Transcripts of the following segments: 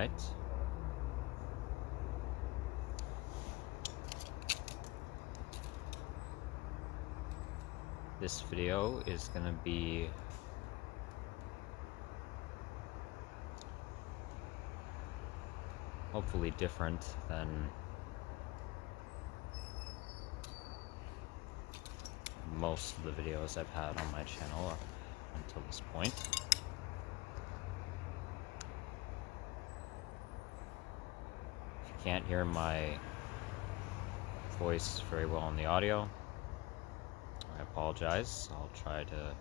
Alright. This video is gonna be hopefully different than most of the videos I've had on my channel until this point. If you can't hear my voice very well in the audio, I apologize. I'll try to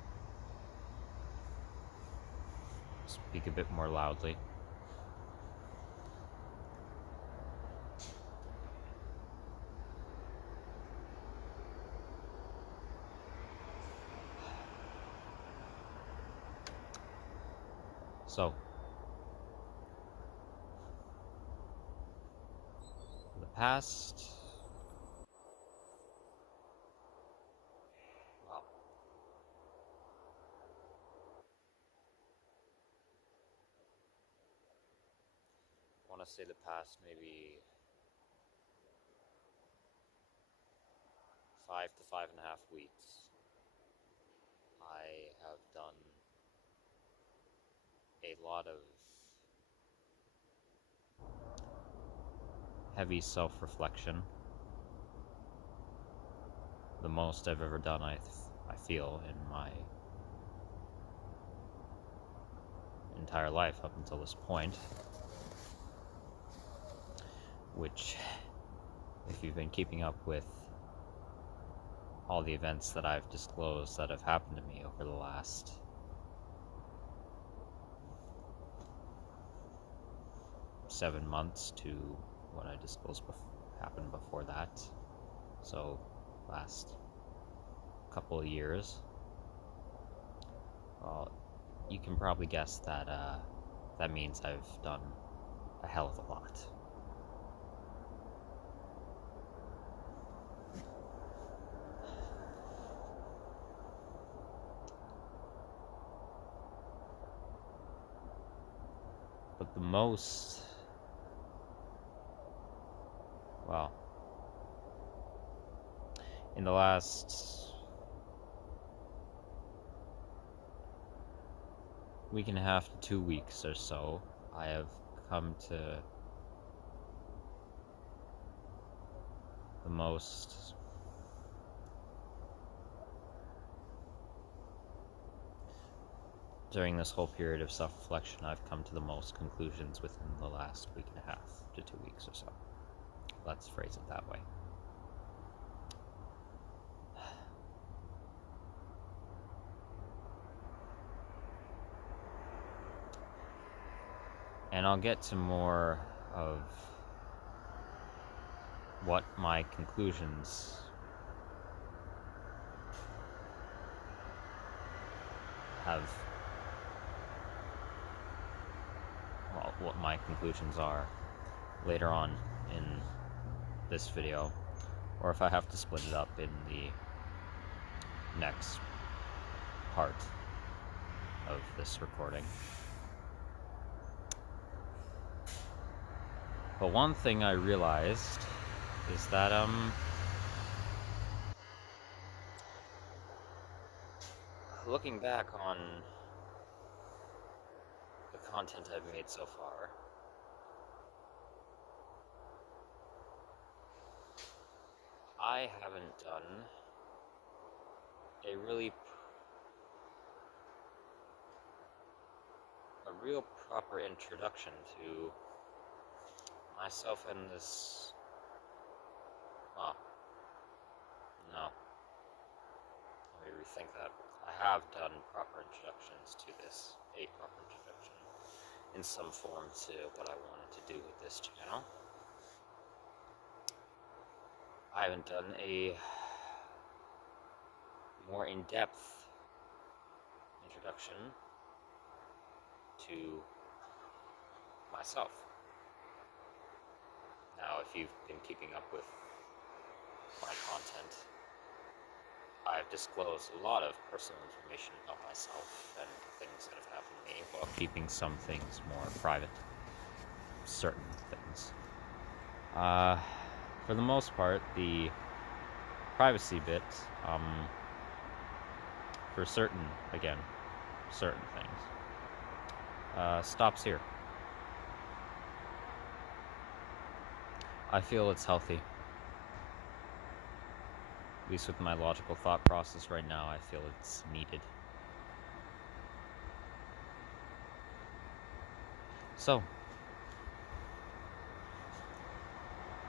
speak a bit more loudly. So, the past, well, I want to say the past maybe 5 to 5.5 weeks, I have done a lot of heavy self-reflection. The most I've ever done, I feel, in my entire life up until this point. Which, if you've been keeping up with all the events that I've disclosed that have happened to me over the last seven months to what I disclosed happened before that, so last couple of years, well, you can probably guess that that means I've done a hell of a lot. But the most, well, in the last week and a half to 2 weeks or so, I have come to the most during this whole period of self-reflection, I've come to the most conclusions within the last week and a half to 2 weeks or so. Let's phrase it that way. And I'll get to more of what my conclusions have, well, what my conclusions are later on in this video, or if I have to split it up in the next part of this recording. But one thing I realized is that looking back on the content I've made so far, I haven't done a real proper introduction to myself and this, well, no, let me rethink that. I have done proper introductions to this, a proper introduction in some form to what I wanted to do with this channel. I haven't done a more in-depth introduction to myself. Now, if you've been keeping up with my content, I've disclosed a lot of personal information about myself and things that have happened to me while keeping some things more private. certain things. For the most part, the privacy bit, for certain things, stops here. I feel it's healthy. At least with my logical thought process right now, I feel it's needed. So,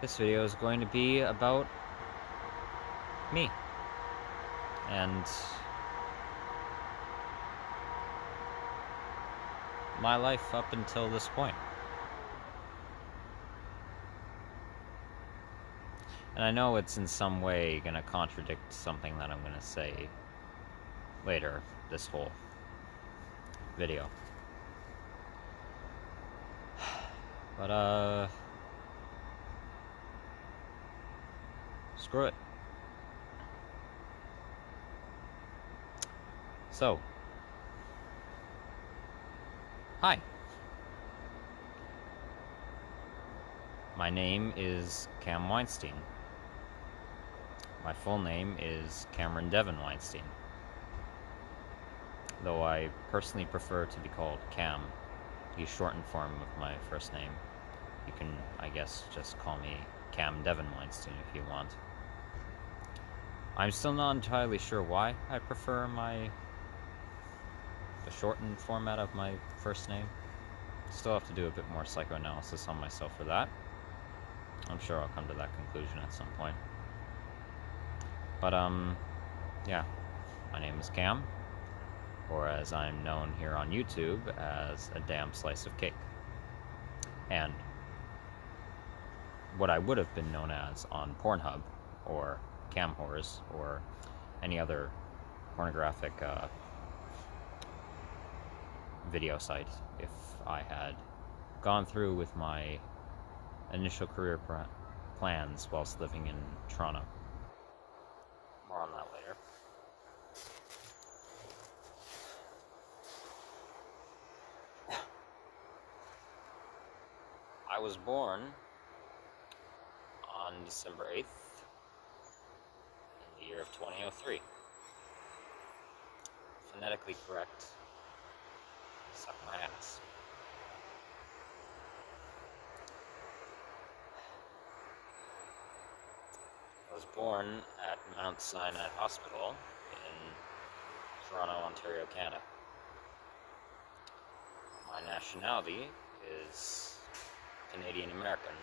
this video is going to be about me. And my life up until this point. And I know it's in some way going to contradict something that I'm going to say later, this whole video. But, screw it. So, hi. My name is Cam Weinstein. My full name is Cameron Devin Weinstein. Though I personally prefer to be called Cam, the shortened form of my first name. You can, I guess, just call me Cam Devin Weinstein if you want. I'm still not entirely sure why I prefer the shortened format of my first name. Still have to do a bit more psychoanalysis on myself for that. I'm sure I'll come to that conclusion at some point. But, yeah. My name is Cam, or as I'm known here on YouTube as a damn slice of cake. And what I would have been known as on Pornhub, or Cam Whores, or any other pornographic video site if I had gone through with my initial career plans whilst living in Toronto. More on that later. I was born on December 8th in the year of 2003. Phonetically correct. Suck my ass. I was born at Mount Sinai Hospital in Toronto, Ontario, Canada. My nationality is Canadian American,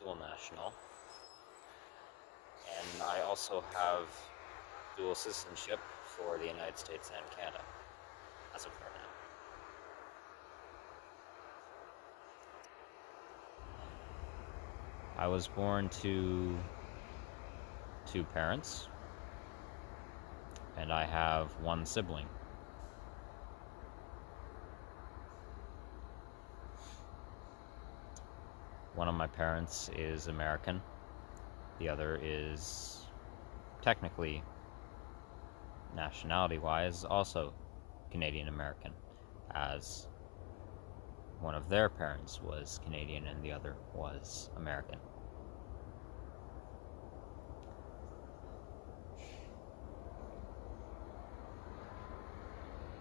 dual national, and I also have dual citizenship for the United States and Canada, as of right now. I was born to two parents, and I have one sibling. One of my parents is American. The other is technically, nationality-wise, also Canadian American, as one of their parents was Canadian and the other was American.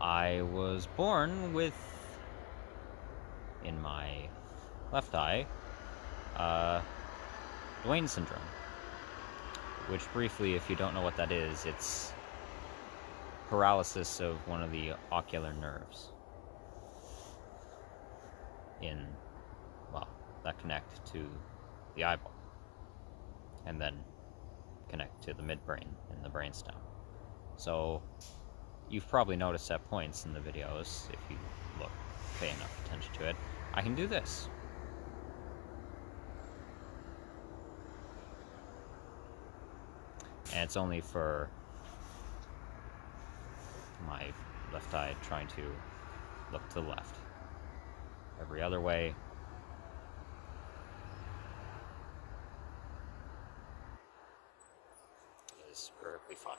I was born with, in my left eye, Duane syndrome, which briefly, if you don't know what that is, it's paralysis of one of the ocular nerves that connect to the eyeball and then connect to the midbrain in the brainstem. So you've probably noticed at points in the videos, if you pay enough attention to it, I can do this. And it's only for my left eye trying to look to the left. Every other way is perfectly fine.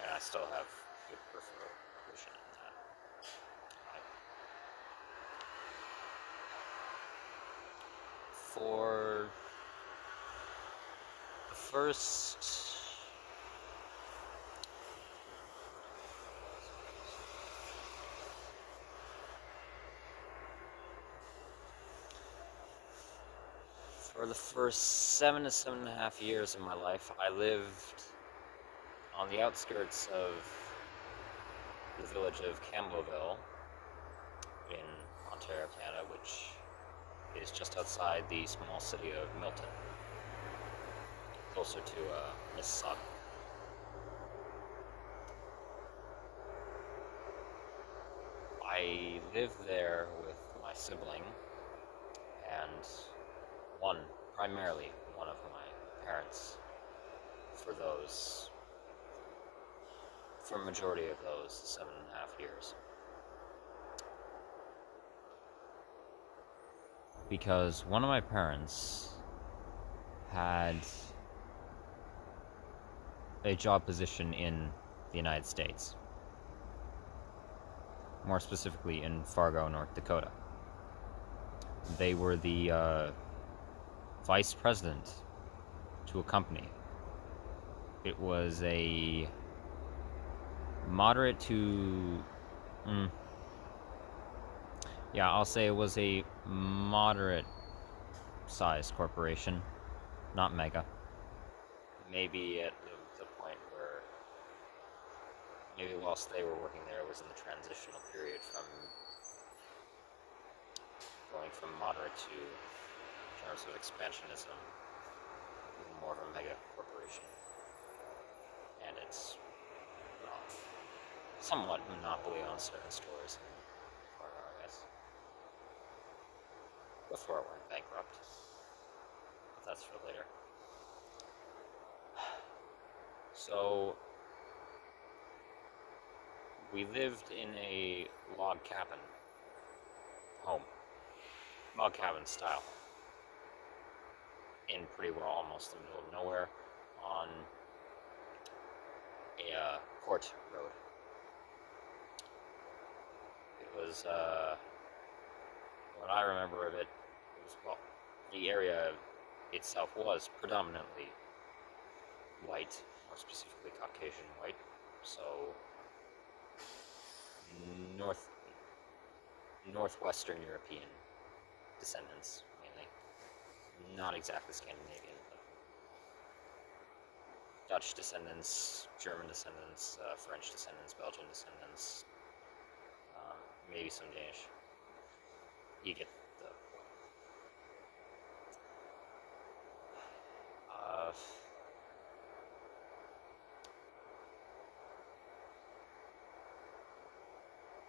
And I still have good peripheral vision in that. for the first... For the first 7.5 years of my life, I lived on the outskirts of the village of Campbellville in Ontario, Canada, which is just outside the small city of Milton, closer to Mississauga. I lived there with my sibling and primarily one of my parents for a majority of those 7.5 years. Because one of my parents had a job position in the United States, more specifically in Fargo, North Dakota. They were the vice president to a company. It was a moderate to... yeah, I'll say it was a moderate-sized corporation, not mega. Maybe at the point where, maybe whilst they were working there, it was in the transitional period from going from moderate to, in terms of expansionism, more of a mega corporation. And it's somewhat monopoly on certain stores in Fargo, I guess, before it went bankrupt. But that's for later. So we lived in a log cabin home, log cabin style, in pretty well almost the middle of nowhere on a port road. It was, what I remember of it was, well, the area itself was predominantly white, more specifically Caucasian white, so northwestern European descendants, mainly. Not exactly Scandinavian, but Dutch descendants, German descendants, French descendants, Belgian descendants, maybe some Danish. You get the point.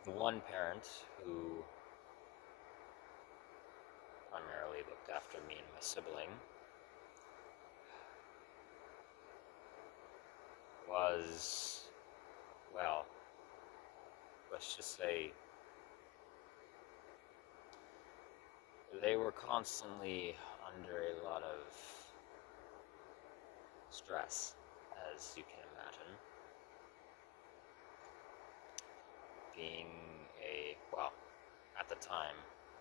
The one parent who primarily looked after me and my sibling was, well, let's just say they were constantly under a lot of stress, as you can imagine. Being well, at the time,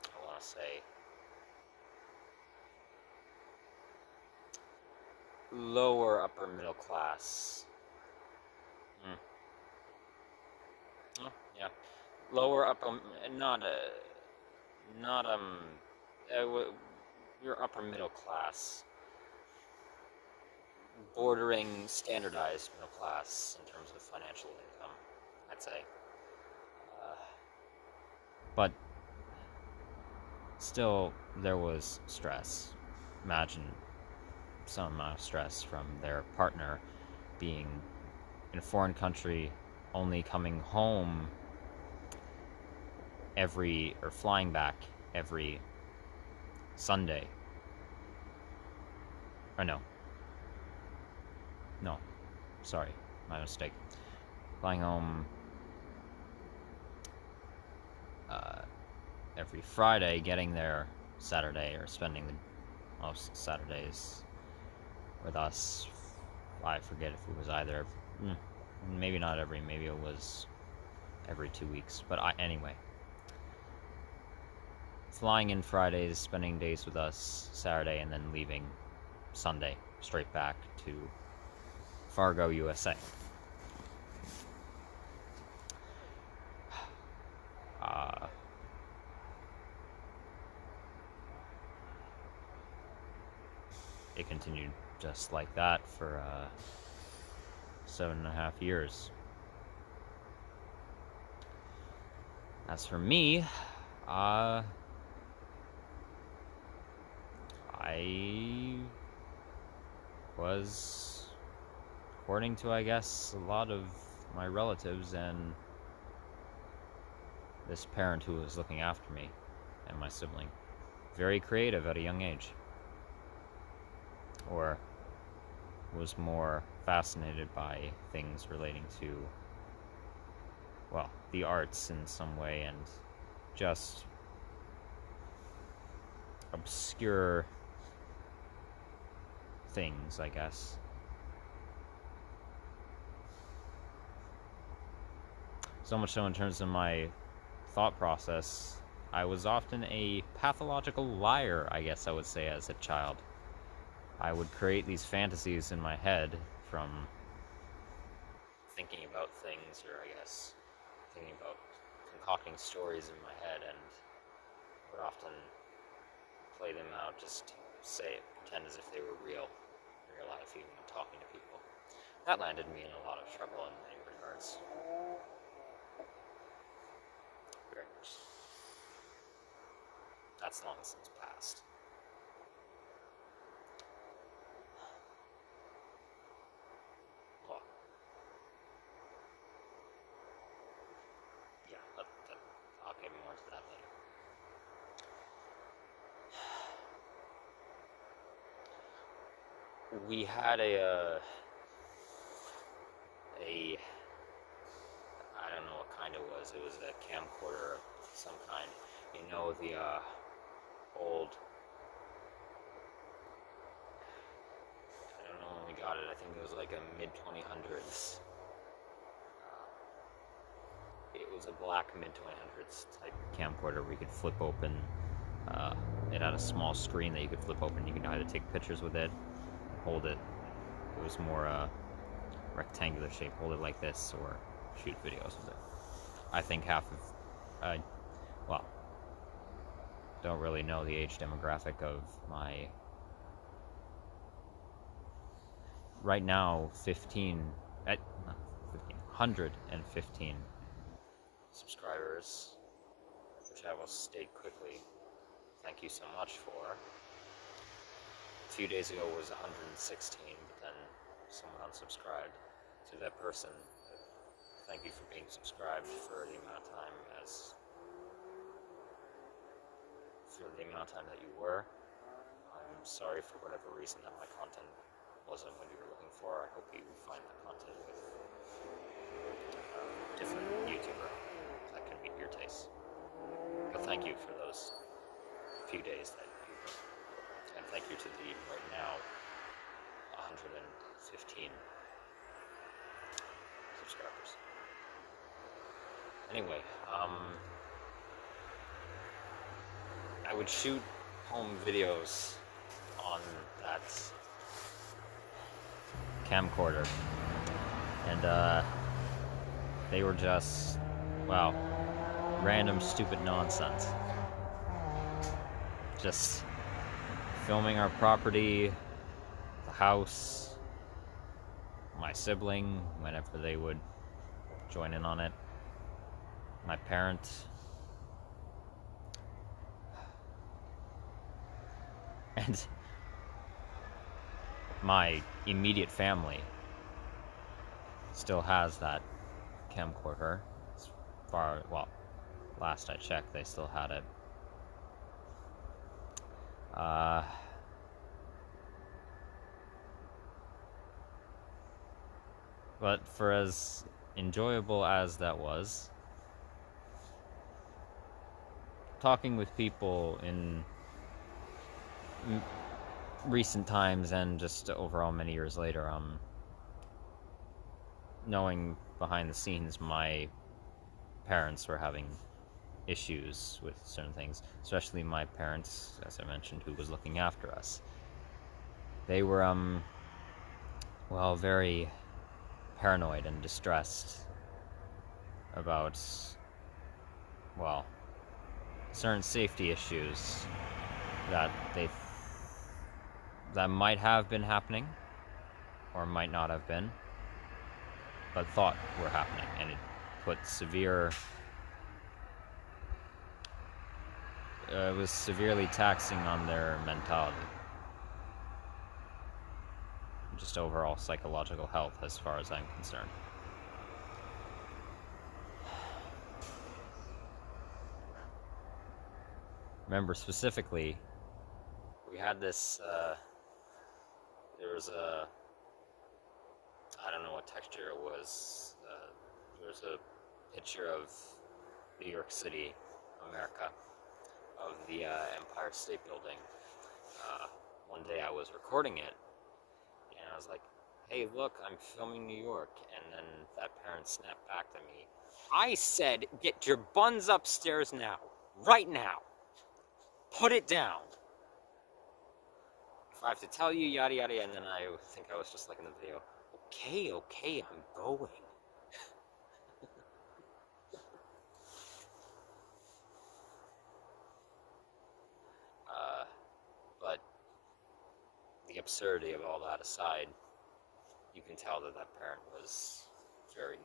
I want to say, lower upper middle class. Oh, yeah, lower upper, your upper middle class, bordering standardized middle class in terms of financial income, I'd say. But still, there was stress. Imagine some amount of stress from their partner being in a foreign country, only coming home flying back every Sunday. Or no, sorry, my mistake. Flying home every Friday, getting there Saturday, or spending most Saturdays with us. I forget if it was either, maybe not every, maybe it was every 2 weeks, but anyway. flying in Fridays, spending days with us Saturday, and then leaving Sunday straight back to Fargo, USA. It continued just like that for 7.5 years. As for me, I was, according to, I guess, a lot of my relatives and this parent who was looking after me and my sibling, very creative at a young age. Or was more fascinated by things relating to, well, the arts in some way, and just obscure things, I guess. So much so in terms of my thought process, I was often a pathological liar, I guess I would say, as a child. I would create these fantasies in my head from thinking about things, or I guess thinking about concocting stories in my head, and would often play them out, just pretend as if they were real life, even when talking to people. That landed me in a lot of trouble in many regards. Very much. That's long since passed. Well, yeah, I'll get more into that later. We had a I don't know what kind it was. It was a camcorder of some kind. You know, the old, I don't know when we got it. I think it was like a mid-2000s. It was a black mid-2000s type camcorder where you could flip open. It had a small screen that you could flip open. You could either take pictures with it, hold it. It was more rectangular shape. Hold it like this, or shoot videos with it. I think half of, well, don't really know the age demographic of my, right now, 115 subscribers, which I will state quickly. Thank you so much for. A few days ago was 116, but then someone unsubscribed. To that person, thank you for being subscribed for the amount of time that you were. I'm sorry for whatever reason that my content wasn't what you were looking for. I hope you find the content with a different YouTuber that can meet your tastes. But thank you for those few days that you were. And thank you to the, right now, 115 subscribers. Anyway, I would shoot home videos on that camcorder, and they were just, wow, random stupid nonsense. Just filming our property, the house, my sibling, whenever they would join in on it, my parents, and my immediate family still has that camcorder. As far, well, last I checked, they still had it. But for as enjoyable as that was, talking with people in recent times and just overall many years later, knowing behind the scenes my parents were having issues with certain things, especially my parents, as I mentioned, who was looking after us. They were, well, very paranoid and distressed about, well, certain safety issues that that might have been happening or might not have been, but thought were happening, and it put it was severely taxing on their mentality, just overall psychological health as far as I'm concerned. Remember specifically, we had this, there was a, I don't know what texture it was, there was a picture of New York City, America, of the Empire State Building. One day I was recording it, and I was like, hey, look, I'm filming New York, and then that parent snapped back at me. I said, get your buns upstairs now, right now. Put it down. If I have to tell you, yada yada, and then I think I was just like in the video, okay, I'm going. But the absurdity of all that aside, you can tell that that parent was very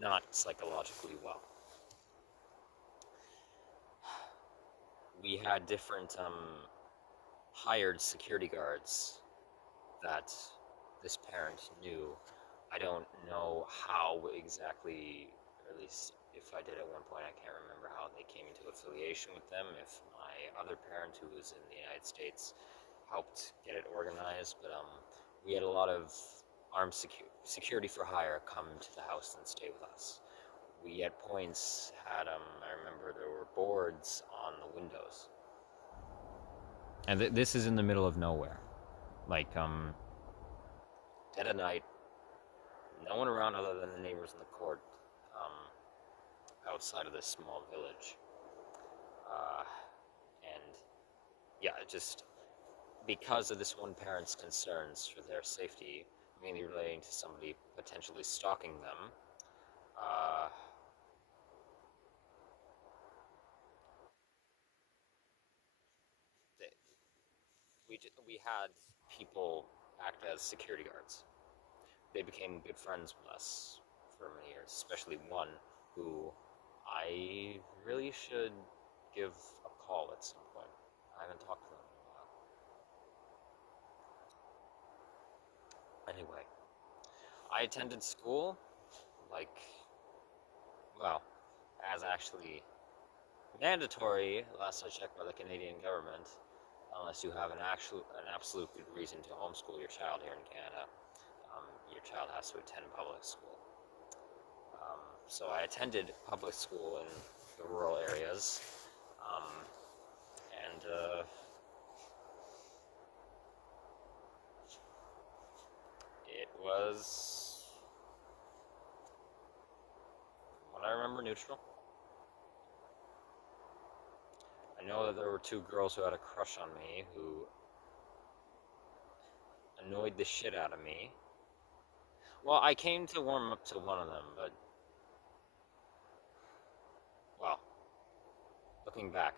not psychologically well. We had different hired security guards that this parent knew. I don't know how exactly, or at least if I did at one point, I can't remember how they came into affiliation with them, if my other parent who was in the United States helped get it organized, but we had a lot of armed security for hire come to the house and stay with us. We at points had, I remember there were boards on the windows. And this is in the middle of nowhere. Like, dead of night, no one around other than the neighbors in the court, outside of this small village. And yeah, just because of this one parent's concerns for their safety, mainly relating to somebody potentially stalking them, we had people act as security guards. They became good friends with us for many years, especially one who I really should give a call at some point. I haven't talked to them in a while. Anyway, I attended school, like, well, as actually mandatory, last I checked, by the Canadian government, unless you have an absolute good reason to homeschool your child here in Canada. Your child has to attend public school. So I attended public school in the rural areas, and it was, from what I remember, neutral. I know that there were two girls who had a crush on me who annoyed the shit out of me. Well, I came to warm up to one of them, but, well, looking back,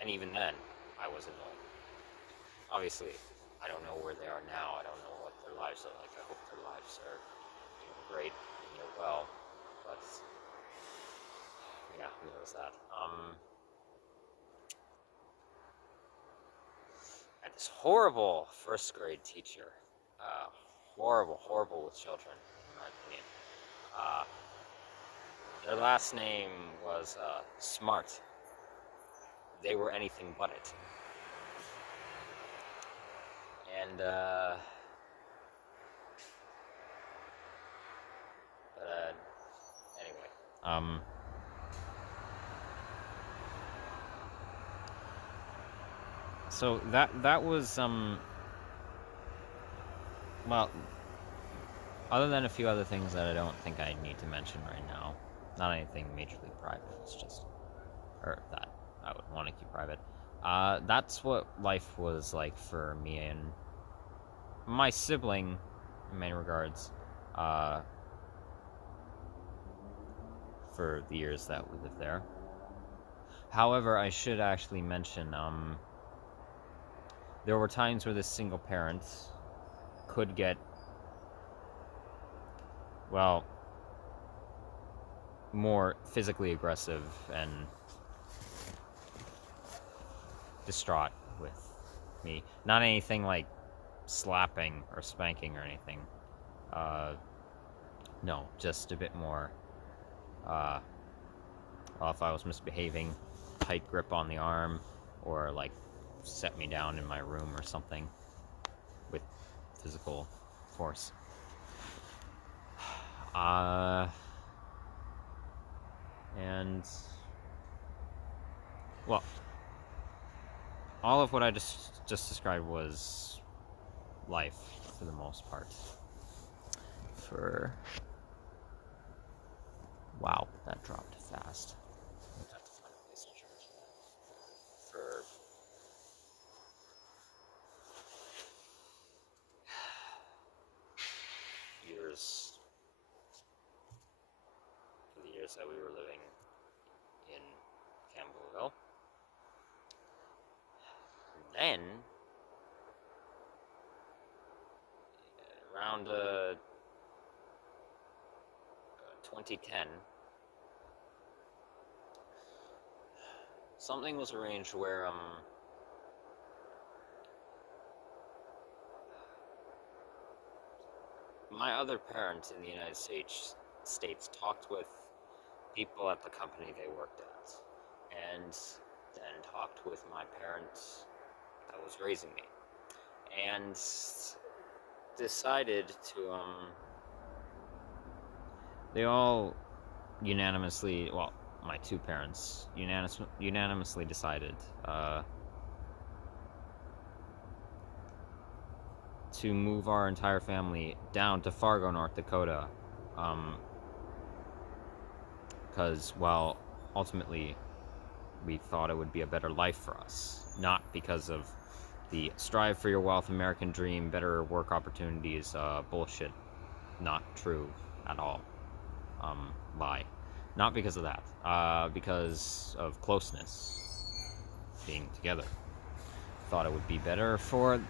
and even then, I was annoyed. Obviously, I don't know where they are now. I don't know what their lives are like. I hope their lives are doing great and they're well. But yeah, who knows that? I had this horrible first grade teacher. Horrible with children, in my opinion. Their last name was Smart. They were anything but it. And anyway, so that was well, other than a few other things that I don't think I need to mention right now, Not anything majorly private. It's just, or that I would want to keep private. That's what life was like for me and my sibling, in many regards, for the years that we lived there. However, I should actually mention, there were times where this single parent could get, well, more physically aggressive and distraught with me. Not anything like slapping or spanking or anything. No, just a bit more. Well, if I was misbehaving, tight grip on the arm, or like set me down in my room or something with physical force. And well, all of what I just described was life for the most part. Wow, that dropped fast. I'd have to find a place to charge that. For years, for the years that we were living in Campbellville. Then, around 2010, something was arranged where my other parent in the United States talked with people at the company they worked at, and then talked with my parent that was raising me, and decided to they all unanimously, well, my two parents unanimously decided to move our entire family down to Fargo, North Dakota, because, well, ultimately we thought it would be a better life for us, not because of the strive for your wealth, American dream, better work opportunities, bullshit, not true at all, lie. Not because of that, because of closeness, being together. Thought it would be better for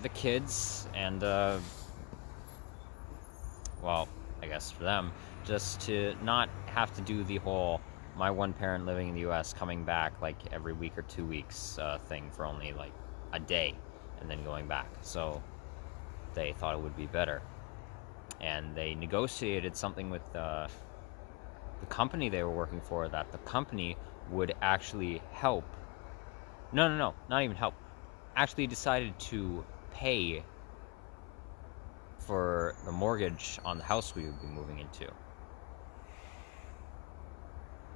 the kids and, well, I guess for them, just to not have to do the whole my one parent living in the US coming back like every week or 2 weeks thing for only like a day and then going back. So they thought it would be better. And they negotiated something with the company they were working for, that the company would actually help. No, not even help. Actually decided to pay for the mortgage on the house we would be moving into.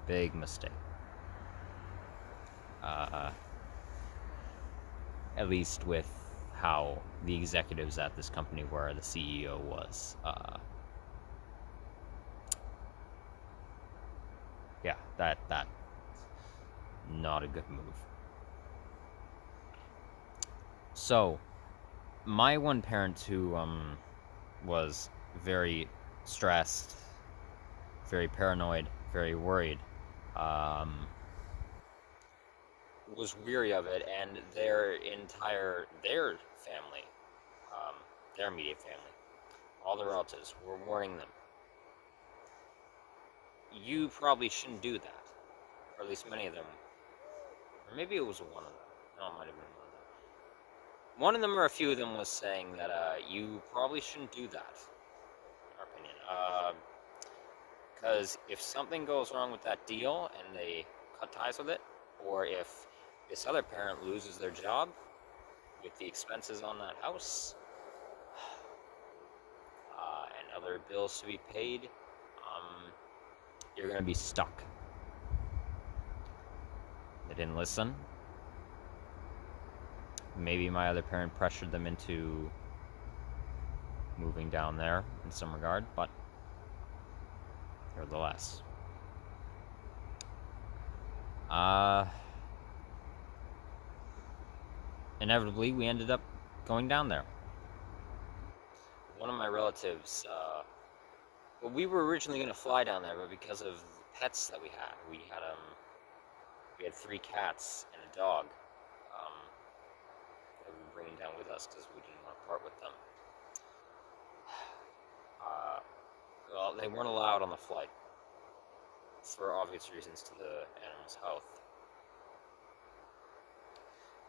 Big mistake. At least with how the executives at this company were, the CEO was. Yeah, that not a good move. So, my one parent who was very stressed, very paranoid, very worried, was weary of it, and their family, their immediate family, all the relatives were warning them, you probably shouldn't do that. Or at least many of them. Or maybe it was one of them. No, it might have been one of them. One of them or a few of them was saying that you probably shouldn't do that, in our opinion. Because if something goes wrong with that deal and they cut ties with it, or if this other parent loses their job with the expenses on that house, and other bills to be paid, you're going to be stuck. They didn't listen. Maybe my other parent pressured them into moving down there in some regard, but nevertheless, inevitably, we ended up going down there. One of my relatives, well, we were originally going to fly down there, but because of the pets that we had 3 cats and a dog that we were bringing down with us because we didn't want to part with them. Well, they weren't allowed on the flight for obvious reasons to the animal's health.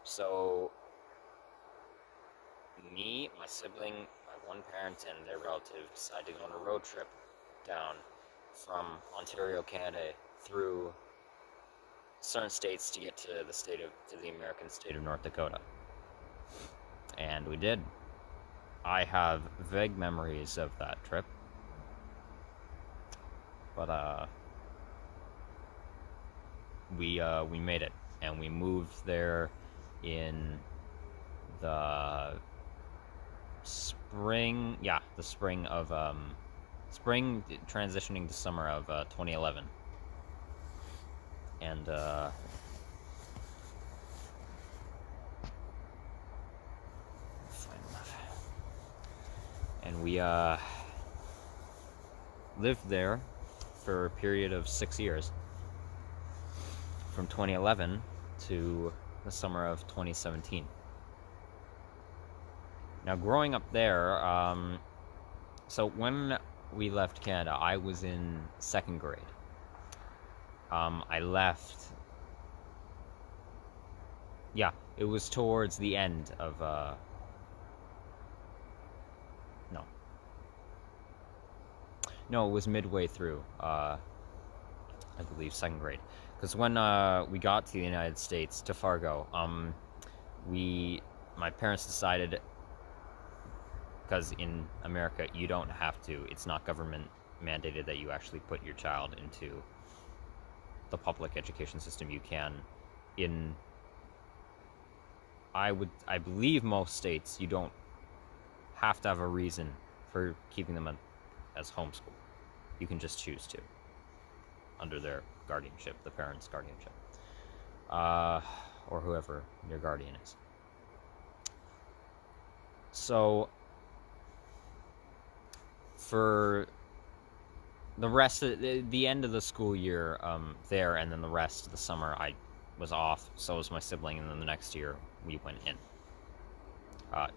So, me, my sibling, my one parent, and their relative decided to go on a road trip down from Ontario, Canada, through certain states to get to the American state of North Dakota. And we did. I have vague memories of that trip, but we made it, and we moved there in the spring. Yeah, the spring of spring transitioning to summer of 2011, and we lived there for a period of 6 years, from 2011 to the summer of 2017. Now, growing up there, so when we left Canada, I was in 2nd grade. I left, yeah, it was towards the end of, no, it was midway through, I believe 2nd grade. Because when we got to the United States, to Fargo, my parents decided, because in America you don't have to, it's not government mandated that you actually put your child into the public education system. You can, I believe most states, you don't have to have a reason for keeping them as homeschool. You can just choose to, under their guardianship, the parents' guardianship, or whoever your guardian is. So, for the rest of the end of the school year there, and then the rest of the summer, I was off. So was my sibling, and then the next year we went in.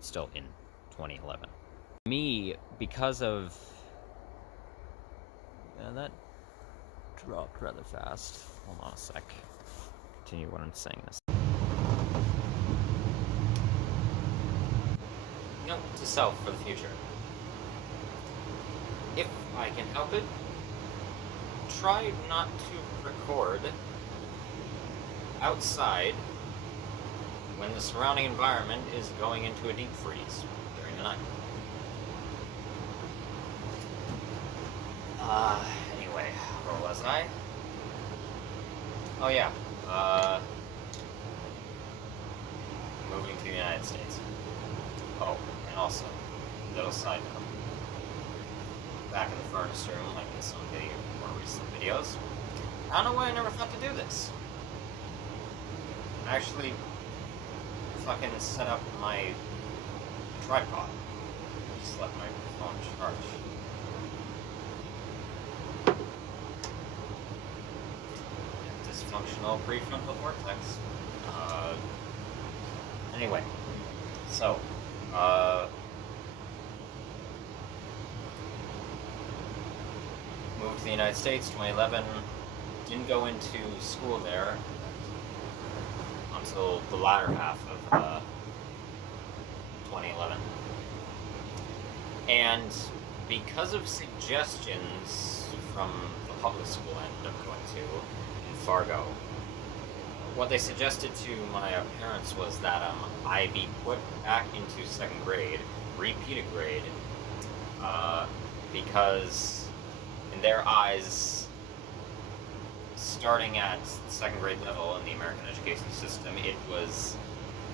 Still in 2011. Me, because of that dropped rather fast. Hold on a sec. Continue what I'm saying this. Note to self for the future. If I can help it, try not to record outside when the surrounding environment is going into a deep freeze during the night. Anyway, where was I? Oh yeah, moving to the United States. Oh, and also, little side note. Back in the furnace room, like in some of the more recent videos, I don't know why I never thought to do this. I actually fucking set up my tripod. Just let my phone charge. Dysfunctional prefrontal cortex. Anyway, so, moved to the United States, 2011. Didn't go into school there until the latter half of 2011. And because of suggestions from the public school I ended up going to in Fargo, what they suggested to my parents was that I be put back into 2nd grade, repeat a grade, because in their eyes, starting at 2nd grade level in the American education system, it was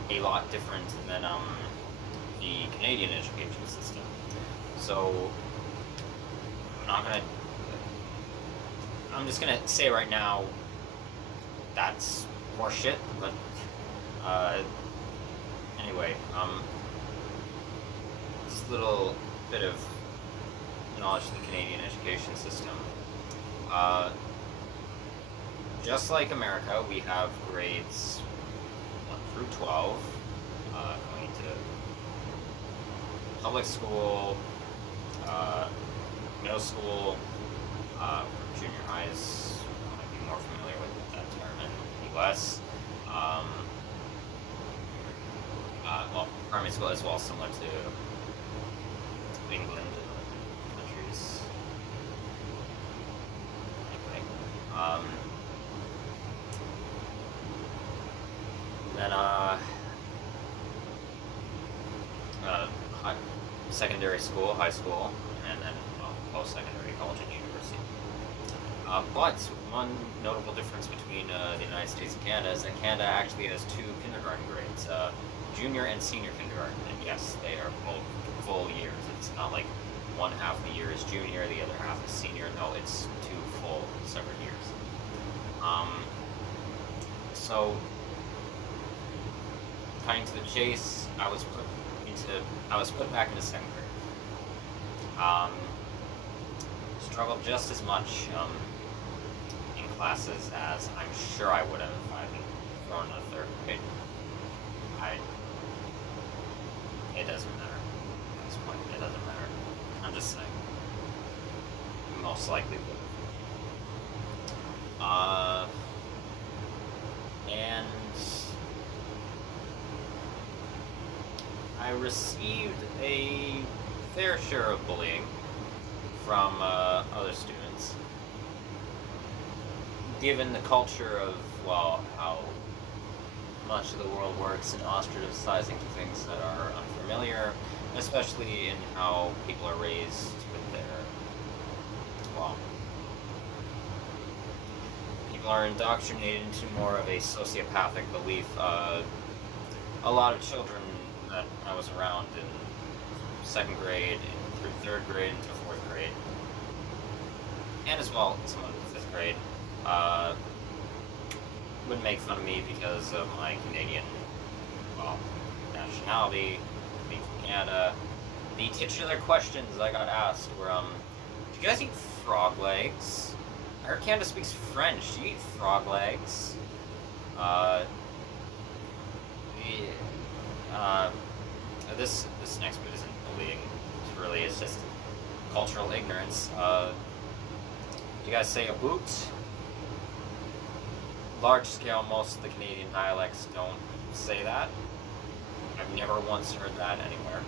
a lot different than the Canadian education system. So I'm just gonna say right now, that's horseshit, but, anyway, just a little bit of knowledge of the Canadian education system. Just like America, we have grades 1 through 12, going to public school, middle school, junior highs. I might be more familiar with that term in the U.S. Well, primary school as well, similar to England and other countries. Anyway, then secondary school, high school, and then post-secondary, college and university. But one notable difference between the United States and Canada is that Canada actually has 2 kindergarten grades, junior and senior kindergarten, and yes, they are both full years. It's not like one half of the year is junior, the other half is senior. No, it's 2 full separate years. So, cutting to the chase, I was put back into 2nd grade. Struggled just as much in classes as I'm sure I would have if I'd been thrown into 3rd grade. It doesn't matter at this point. It doesn't matter. I'm just saying. Most likely would. And I received a fair share of bullying from other students, given the culture of, well, how much of the world works in ostracizing to things that are unfamiliar, especially in how people are raised with their, well, people are indoctrinated into more of a sociopathic belief. A lot of children that I was around in 2nd grade through 3rd grade into 4th grade, and as well someone in 5th grade, would make fun of me because of my Canadian, well, nationality, being from Canada. The titular questions I got asked were, do you guys eat frog legs? I heard Canada speaks French. Do you eat frog legs? This next bit isn't bullying. It's just cultural ignorance. Do you guys say a boot? Large scale, most of the Canadian dialects don't say that. I've never once heard that anywhere.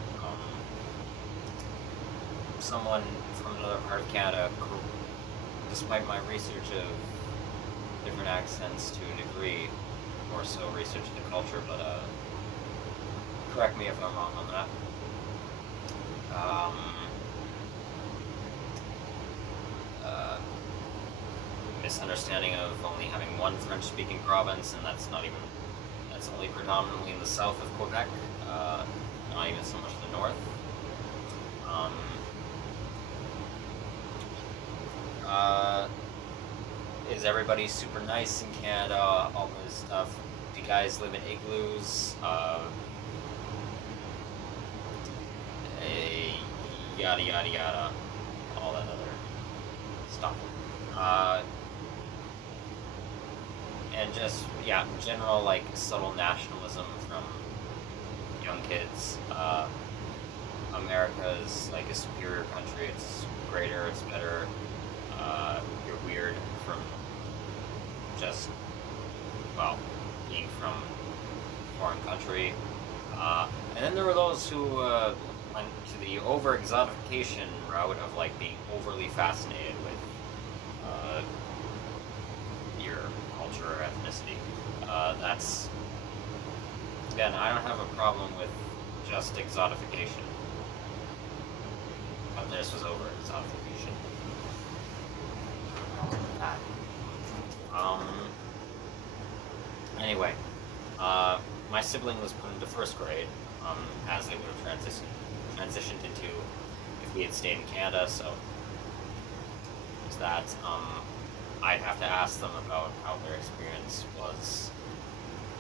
Someone from another part of Canada, despite my research of different accents to a degree, more so research the culture, but correct me if I'm wrong on that. Misunderstanding of only having one French-speaking province, and that's only predominantly in the south of Quebec, not even so much the north. Is everybody super nice in Canada? All this stuff. Do you guys live in igloos? Yada yada yada. All that other stuff. And just, yeah, general, like, subtle nationalism from young kids. America's, like, a superior country. It's greater, it's better. You're weird from just, well, being from a foreign country. And then there were those who went to the over-exotification route of, like, being overly fascinated with your culture or ethnicity. That's, again, I don't have a problem with just exotification. But this was over-exotification. Anyway, my sibling was put into 1st grade, as they would have transitioned into if we had stayed in Canada, so is that, I'd have to ask them about how their experience was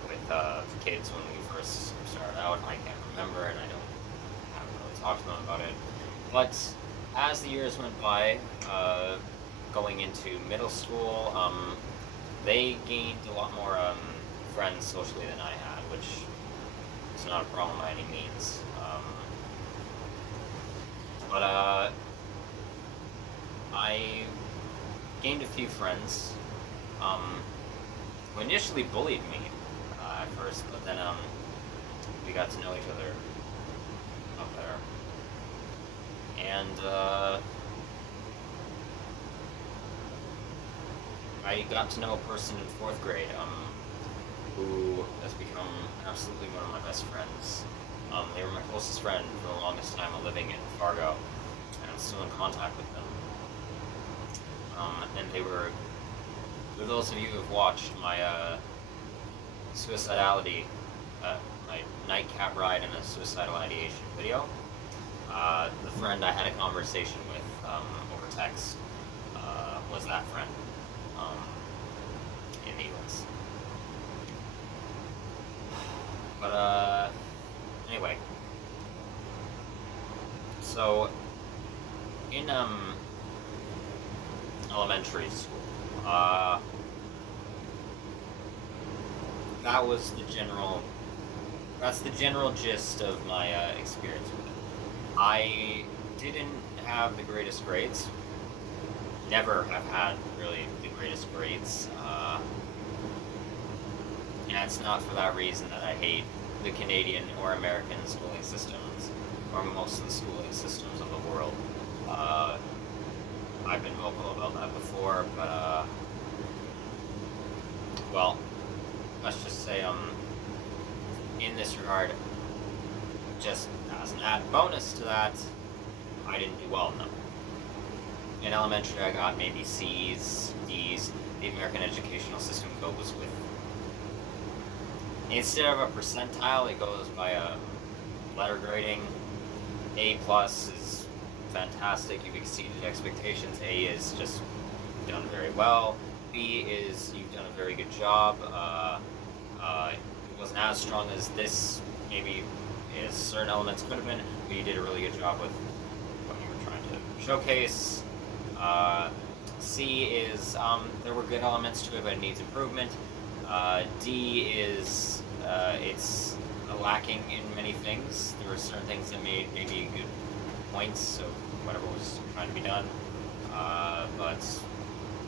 with the kids when we first started out. I can't remember, and I haven't really talked to them about it. But as the years went by, going into middle school, they gained a lot more friends socially than I had, which is not a problem by any means. But I gained a few friends who initially bullied me at first, but then we got to know each other up there. And I got to know a person in 4th grade who has become absolutely one of my best friends. They were my closest friend for the longest time living in Fargo, and I'm still in contact with them. And they were, for those of you who have watched my suicidality, my nightcap ride and a suicidal ideation video, the friend I had a conversation with over text was that friend in the US. But anyway, so in elementary school, that's the general gist of my experience with it. I didn't have the greatest grades. Never have had really the greatest grades. And it's not for that reason that I hate the Canadian or American schooling systems, or most of the schooling systems of the world. I've been vocal about that before, but well, let's just say in this regard, just as an added bonus to that, I didn't do well enough. In elementary, I got maybe C's, D's. The American educational system goes with, instead of a percentile, it goes by a letter grading. A plus is fantastic, you've exceeded expectations. A is just done very well. B is you've done a very good job. It wasn't as strong as this, maybe as certain elements could have been, but you did a really good job with what you were trying to showcase. C is there were good elements to it, but it needs improvement. D is it's lacking in many things. There were certain things that made maybe good points of whatever was trying to be done, but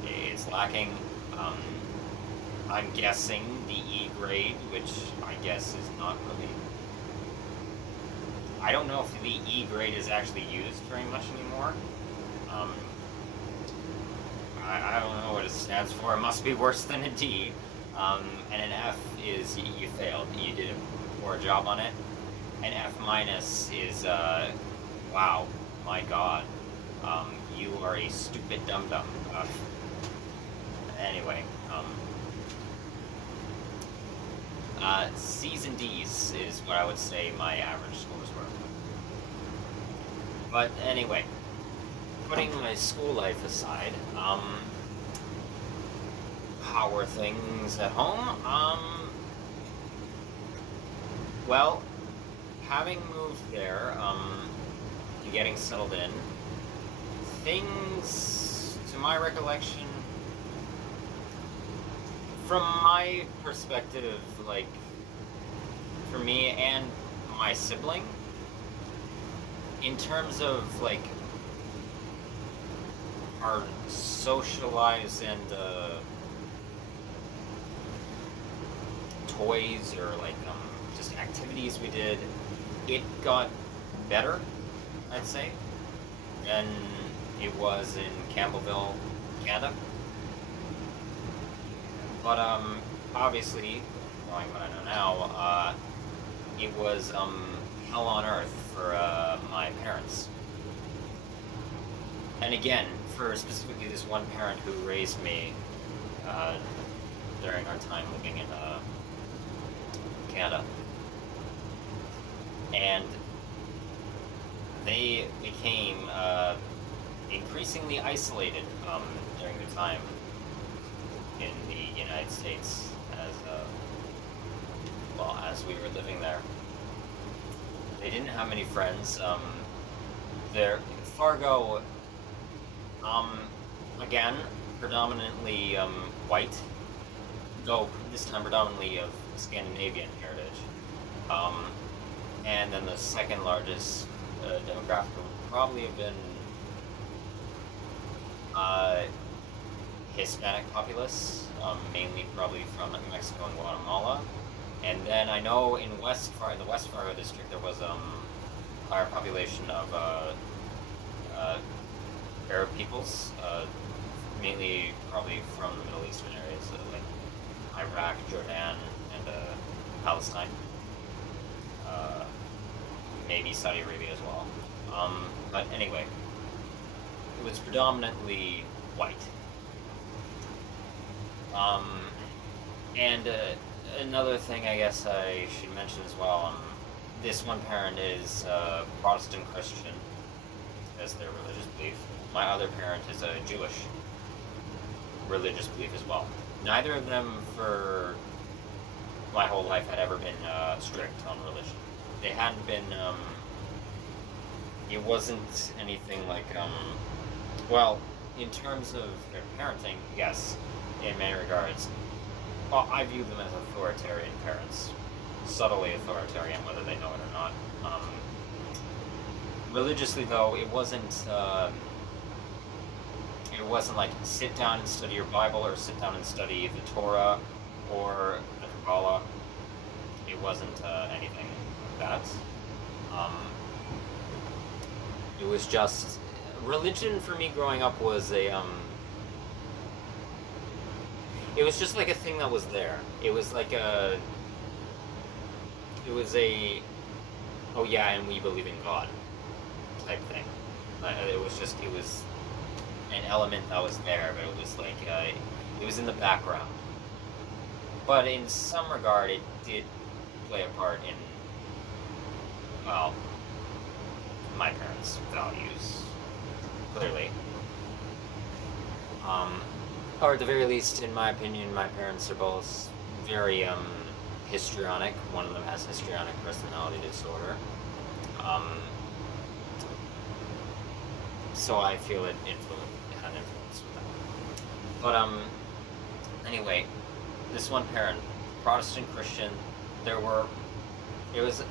it's lacking. I'm guessing the E grade, which I guess is not really. I don't know if the E grade is actually used very much anymore. I don't know what it stands for. It must be worse than a D. And an F is you failed. You did a poor job on it. An F minus is, wow, my God. You are a stupid dum-dum. Anyway, C's and D's is what I would say my average scores were. But anyway, putting my school life aside, how were things at home? Well, having moved there, and getting settled in, things, to my recollection, from my perspective, like, for me and my sibling, in terms of, like, our social lives and, toys or, like, just activities we did, it got better, I'd say, than it was in Campbellville, Canada. But, obviously, knowing what I know now, it was, hell on earth for, my parents. And again, for specifically this one parent who raised me, during our time living in, Canada. And they became, increasingly isolated, during the time in the United States as well as we were living there. They didn't have many friends. There, Fargo, again, predominantly white, though this time predominantly of Scandinavian heritage. And then the second largest demographic would probably have been Hispanic populace, mainly probably from Mexico and Guatemala. And then I know in the West Fargo district there was higher population of Arab peoples, mainly probably from the Middle Eastern areas, like Iraq, Jordan, and Palestine. Maybe Saudi Arabia as well. But anyway, it was predominantly white. And another thing I guess I should mention as well, this one parent is Protestant Christian as their religious belief. My other parent is a Jewish religious belief as well. Neither of them for my whole life had ever been strict on religion. They hadn't been, it wasn't anything like, well, in terms of their parenting, yes, in many regards. Well, I view them as authoritarian parents, subtly authoritarian, whether they know it or not. Religiously, though, it wasn't like sit down and study your Bible or sit down and study the Torah or the Kabbalah. It wasn't anything like that. It was just religion for me growing up was a it was just like a thing that was there. It was like a oh yeah, and we believe in God type thing. It was an element that was there, but it was like it was in the background. But in some regard, it did play a part in, well, my parents' values, clearly. Or at the very least, in my opinion, my parents are both very histrionic. One of them has histrionic personality disorder. So I feel it had an influence with that. But anyway, this one parent, Protestant Christian, it was a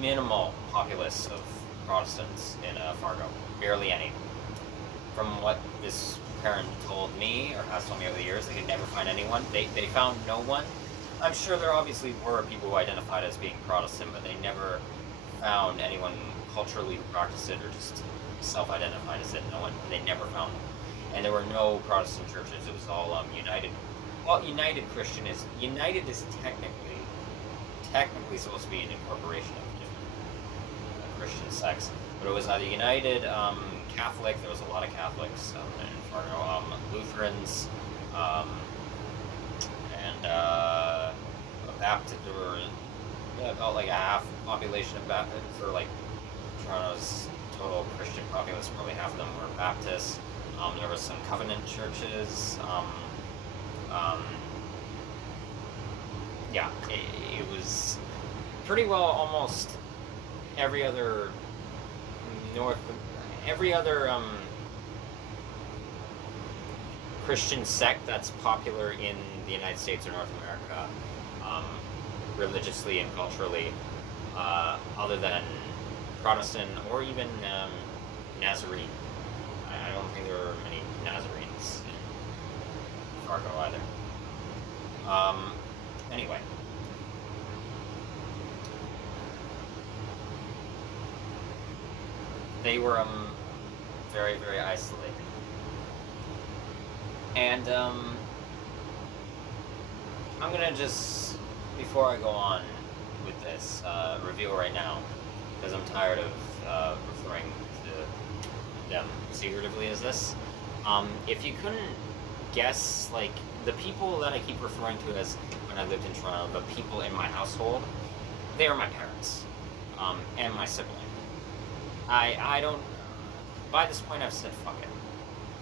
minimal populace of Protestants in Fargo, barely any. From what this parent told me, or has told me over the years, they could never find anyone. They found no one. I'm sure there obviously were people who identified as being Protestant, but they never found anyone culturally who practiced it or just self-identified as it. No one. They never found them. And there were no Protestant churches. It was all United. Well, United is technically supposed to be an incorporation of different Christian sects, but it was either United, Catholic. There was a lot of Catholics in Fargo, Lutherans, and Baptist. There were about like a half population of Baptist for like Toronto's total Christian populace. Probably half of them were Baptists. There were some Covenant churches. Yeah, it was pretty well almost every other Christian sect that's popular in the United States or North America, religiously and culturally, other than Protestant or even Nazarene. I don't think there were many Nazarenes in Fargo either. Anyway. They were very, very isolated. And I'm gonna just, before I go on with this review right now, because I'm tired of referring to them secretively as this, if you couldn't guess, like, the people that I keep referring to as, when I lived in Toronto, the people in my household, they are my parents, and my sibling. I don't, by this point I've said fuck it.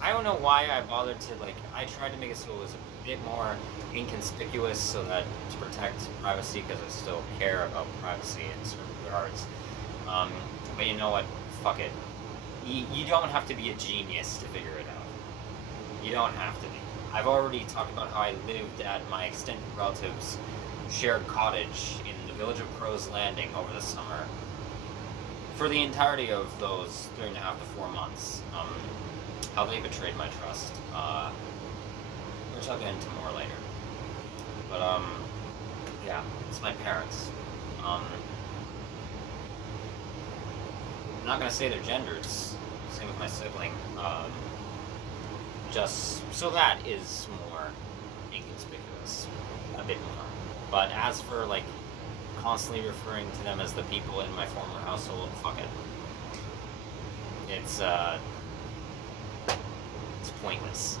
I don't know why I bothered to, like, I tried to make it so it was a bit more inconspicuous so that to protect privacy, because I still care about privacy in certain regards. But you know what? Fuck it. You don't have to be a genius to figure it out. You don't have to be. I've already talked about how I lived at my extended relatives' shared cottage in the village of Crow's Landing over the summer for the entirety of those 3.5 to 4 months. How they betrayed my trust, which I'll get into more later. But yeah, it's my parents. I'm not gonna say their genders. Same with my sibling. Just so that is more inconspicuous, a bit more. But as for like constantly referring to them as the people in my former household, fuck it. It's pointless.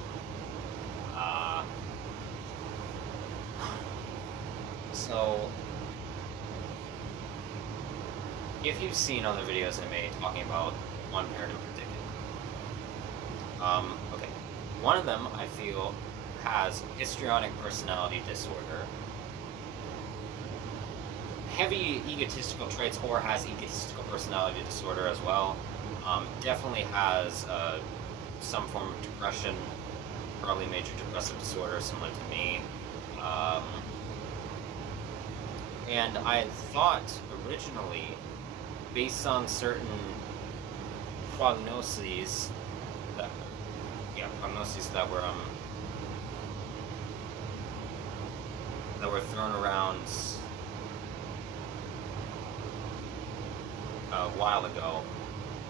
So, if you've seen other videos I made talking about one parent in particular, okay, one of them I feel has histrionic personality disorder, heavy egotistical traits, or has egotistical personality disorder as well. Definitely has some form of depression, probably major depressive disorder, similar to me. And I had thought originally, based on certain prognoses that were thrown around a while ago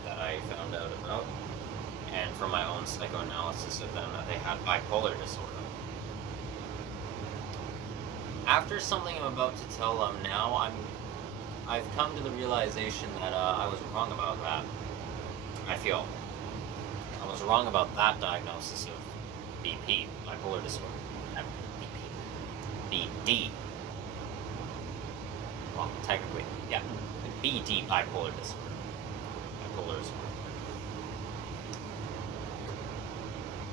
that I found out about, and from my own psychoanalysis of them, that they had bipolar disorder. After something I'm about to tell them now, I've come to the realization that I was wrong about that. I feel I was wrong about that diagnosis of BP, bipolar disorder. BD. Well, technically, yeah, BD, bipolar disorder. Bipolar disorder.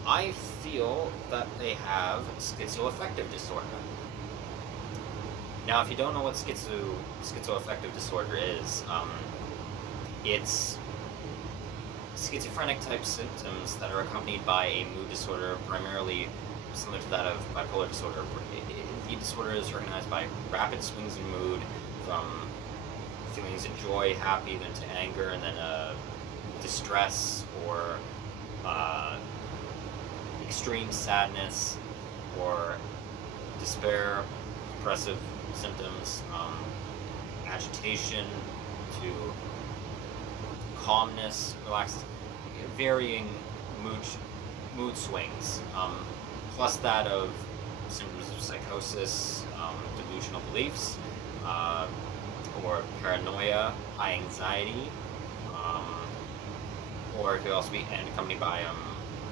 I feel that they have schizoaffective disorder. Now, if you don't know what schizoaffective disorder is, it's schizophrenic type symptoms that are accompanied by a mood disorder, primarily similar to that of bipolar disorder. The disorder is organized by rapid swings in mood, from feelings of joy, happy, then to anger, and then distress or extreme sadness or despair, depressive symptoms, agitation to calmness, relaxed, varying mood swings, plus that of symptoms of psychosis, delusional beliefs, or paranoia, high anxiety, or it could also be accompanied by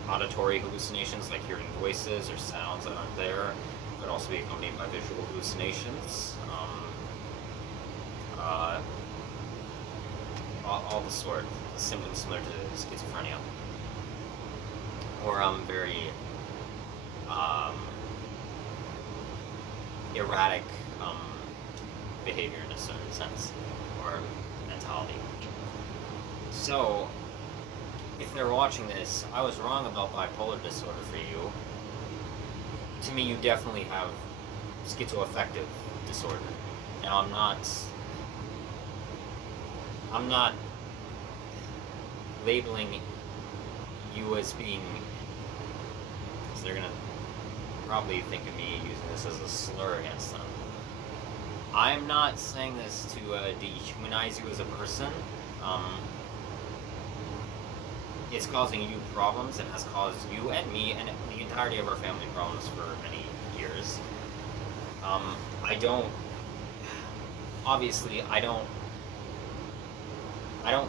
auditory hallucinations, like hearing voices or sounds that aren't there. It could also be accompanied by visual hallucinations, all the sort, symptoms similar to schizophrenia, or very erratic behavior in a certain sense, or mentality. So, if they're watching this, I was wrong about bipolar disorder for you. To me, you definitely have schizoaffective disorder. Now, I'm not labeling you as being, because they're gonna probably think of me using this as a slur against them. I'm not saying this to dehumanize you as a person. It's causing you problems, and has caused you and me and the entirety of our family problems for many years. I don't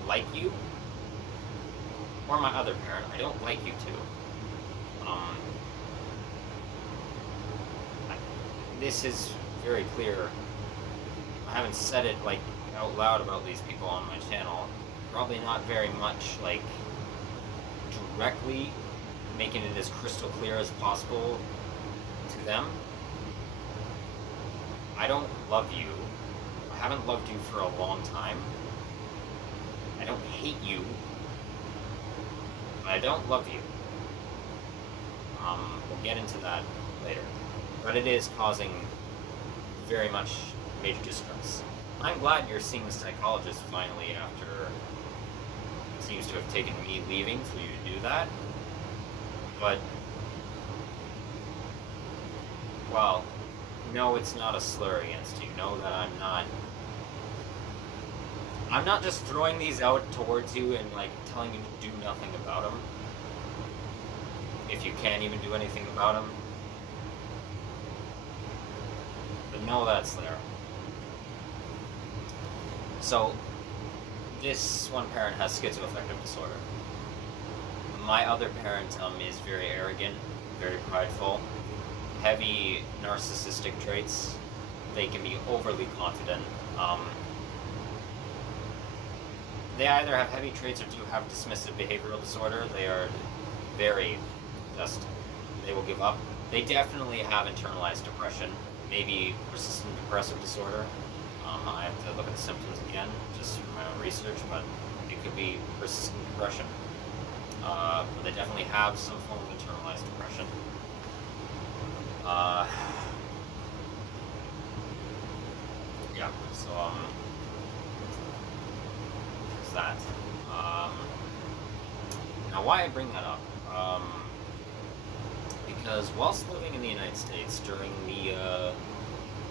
like you, or my other parent. I don't like you two. This is very clear. I haven't said it like out loud about these people on my channel. Probably not very much like directly making it as crystal clear as possible to them. I don't love you. I haven't loved you for a long time. I don't hate you. I don't love you. We'll get into that later. But it is causing very much major distress. I'm glad you're seeing the psychologist finally after it seems to have taken me leaving for you to do that. But, well, no, it's not a slur against you. Know that I'm not just throwing these out towards you and, like, telling you to do nothing about them. If you can't even do anything about them. But know that's there. So, this one parent has schizoaffective disorder. My other parent is very arrogant, very prideful, heavy narcissistic traits. They can be overly confident. They either have heavy traits or do have dismissive behavioral disorder. They are very they will give up. They definitely have internalized depression, maybe persistent depressive disorder. I have to look at the symptoms again, just for my own research, but it could be persistent depression. But they definitely have some form of internalized depression. Yeah, so, there's that. Now why I bring that up? Because whilst living in the United States during the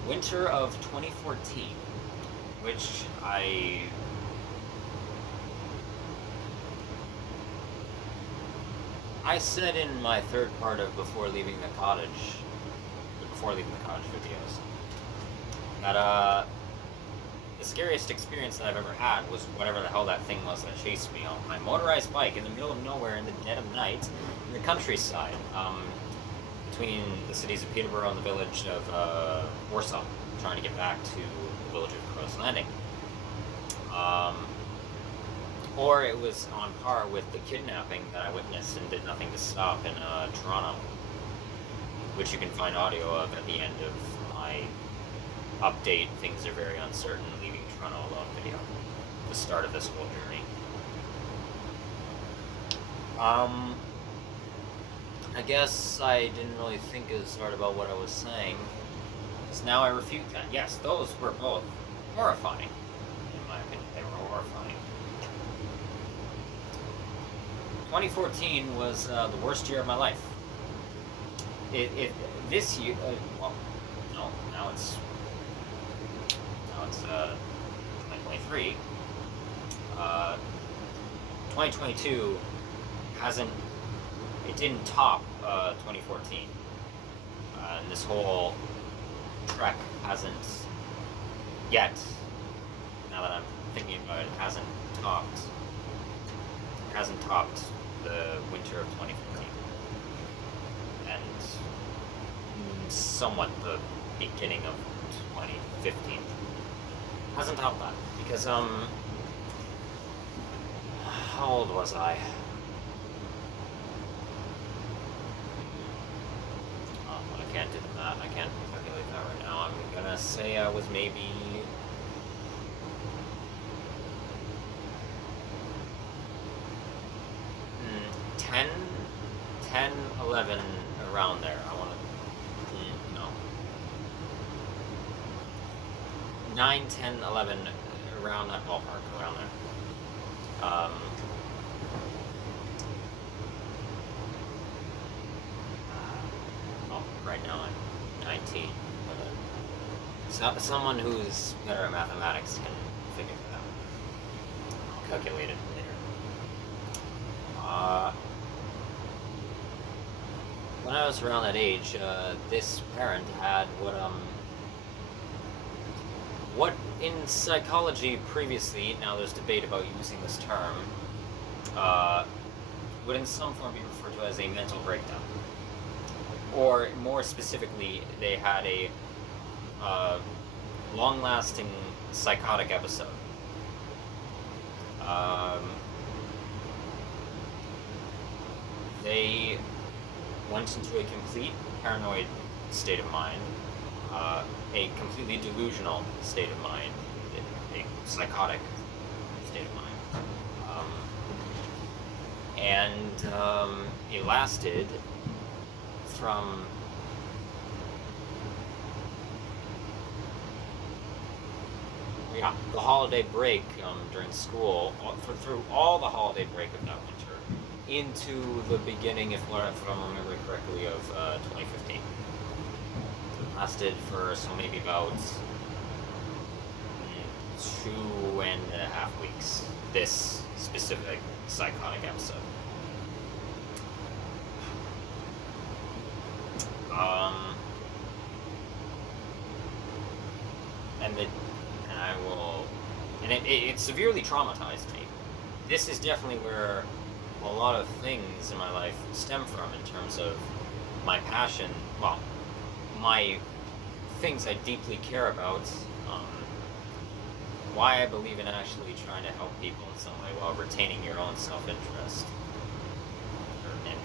winter of 2014, which I said in my third part of before leaving the cottage videos, that the scariest experience that I've ever had was whatever the hell that thing was that chased me on my motorized bike in the middle of nowhere in the dead of night in the countryside, between the cities of Peterborough and the village of Warsaw, trying to get back to the village of Crow's Landing. Or it was on par with the kidnapping that I witnessed and did nothing to stop in Toronto, which you can find audio of at the end of my update, Things Are Very Uncertain, Leaving Toronto Alone video, the start of this whole journey. I guess I didn't really think as hard about what I was saying, because now I refute that. Yes, those were both horrifying. In my opinion, they were horrifying. 2014 was the worst year of my life. This year, well, no, now it's 2023. 2022 didn't top 2014. And this whole trek hasn't yet, now that I'm thinking about it, hasn't topped the winter of 2014. And somewhat the beginning of 2015. Hasn't topped that. Because, how old was I? I can't do the math. I can't calculate that right now. I'm gonna say I was maybe 10, 11, around there. I want to, no. 9, 10, 11, around that ballpark, around there. Well, right now I'm 19, but someone who's better at mathematics can figure that out. I'll calculate it later. When I was around that age, this parent had what in psychology previously, now there's debate about using this term, would in some form be referred to as a mental breakdown. Or more specifically, they had a long-lasting psychotic episode. They went into a complete paranoid state of mind, a completely delusional state of mind, a psychotic state of mind. It lasted from the holiday break during school, through all the holiday break of that winter, into the beginning, if I'm remembering correctly, of 2015. It lasted for maybe about 2.5 weeks. This specific psychotic episode. It severely traumatized me. This is definitely where a lot of things in my life stem from in terms of my passion, my things I deeply care about, why I believe in actually trying to help people in some way while retaining your own self-interest and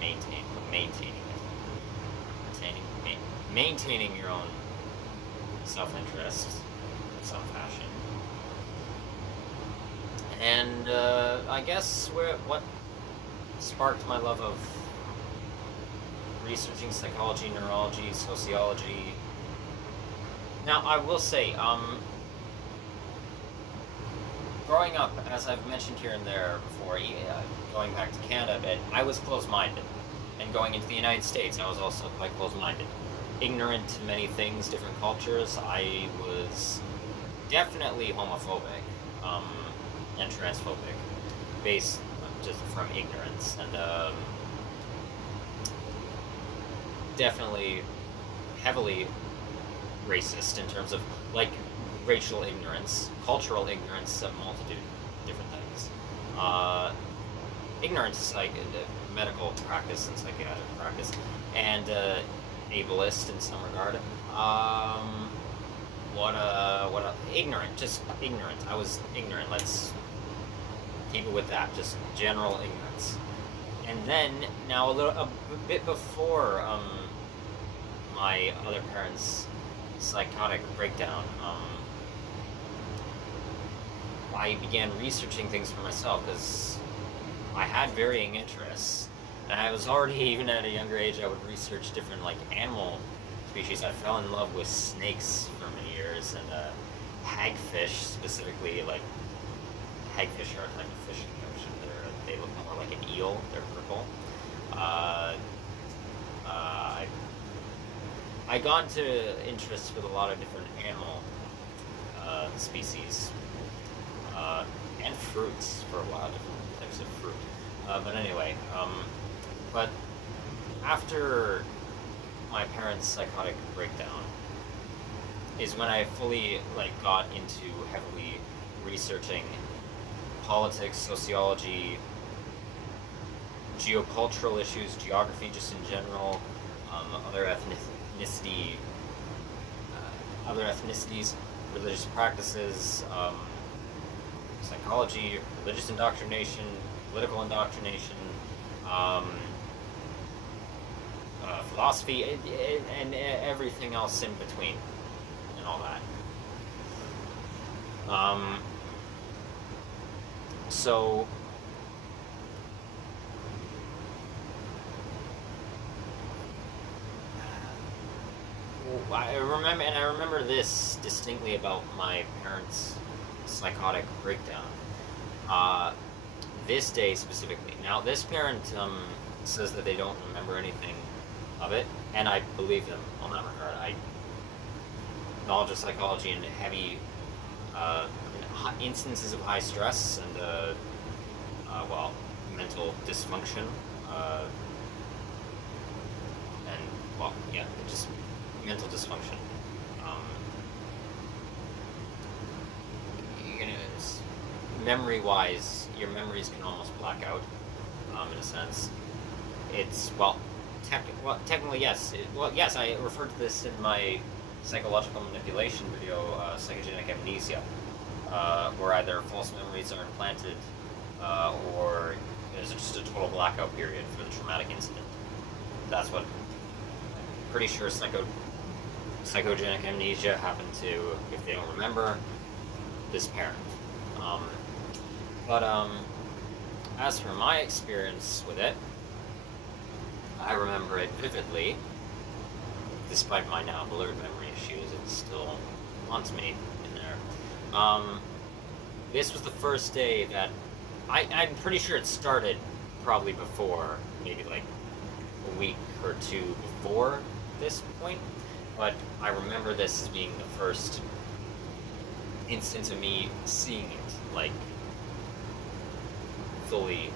maintaining your own self-interest in some fashion. And I guess what sparked my love of researching psychology, neurology, sociology. Now, I will say, growing up, as I've mentioned here and there before, going back to Canada a bit, I was closed-minded. And going into the United States, I was also quite closed-minded. Ignorant to many things, different cultures. I was definitely homophobic and transphobic, based just from ignorance, and definitely heavily racist in terms of racial ignorance, cultural ignorance, a multitude of different things. Ignorance, medical practice and psychiatric practice, and ableist in some regard. Ignorant, just ignorant. I was ignorant. Let's keep it with that. Just general ignorance. And then, now a bit before my other parents' psychotic breakdown, I began researching things for myself because I had varying interests. And I was already, even at a younger age, I would research different animal species. I fell in love with snakes for many years, and hagfish specifically. Hagfish are a type of fish in the ocean. They look more like an eel. They're purple. I got into interest with a lot of different animal species and fruits for a while, different types of fruit. But anyway, but after my parents' psychotic breakdown is when I fully got into heavily researching politics, sociology, geocultural issues, geography just in general, other ethnicities, religious practices, psychology, religious indoctrination, political indoctrination, philosophy, and everything else in between, and all that. So I remember this distinctly about my parents' psychotic breakdown. This day specifically. Now, this parent says that they don't remember anything of it, and I believe them on that regard. Knowledge of psychology and heavy instances of high stress and mental dysfunction, just mental dysfunction. Memory-wise, your memories can almost black out, in a sense. It's, technically, yes. Yes, I referred to this in my psychological manipulation video, psychogenic amnesia, where either false memories are implanted, or there's just a total blackout period for the traumatic incident. that's what I'm pretty sure psychogenic amnesia happened to, if they don't remember, this parent. But as for my experience with it, I remember it vividly. Despite my now blurred memory issues, it still haunts me in there. This was the first day that I'm pretty sure it started probably before, maybe like a week or two before this point, but I remember this as being the first instance of me seeing it, like, fully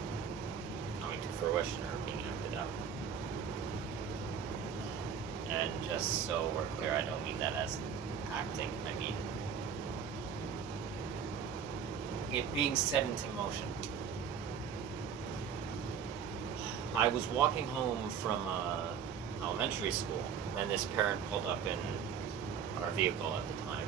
coming to fruition or being acted out. And just so we're clear, I don't mean that as acting, I mean it being set into motion. I was walking home from elementary school, and this parent pulled up in our vehicle at the time.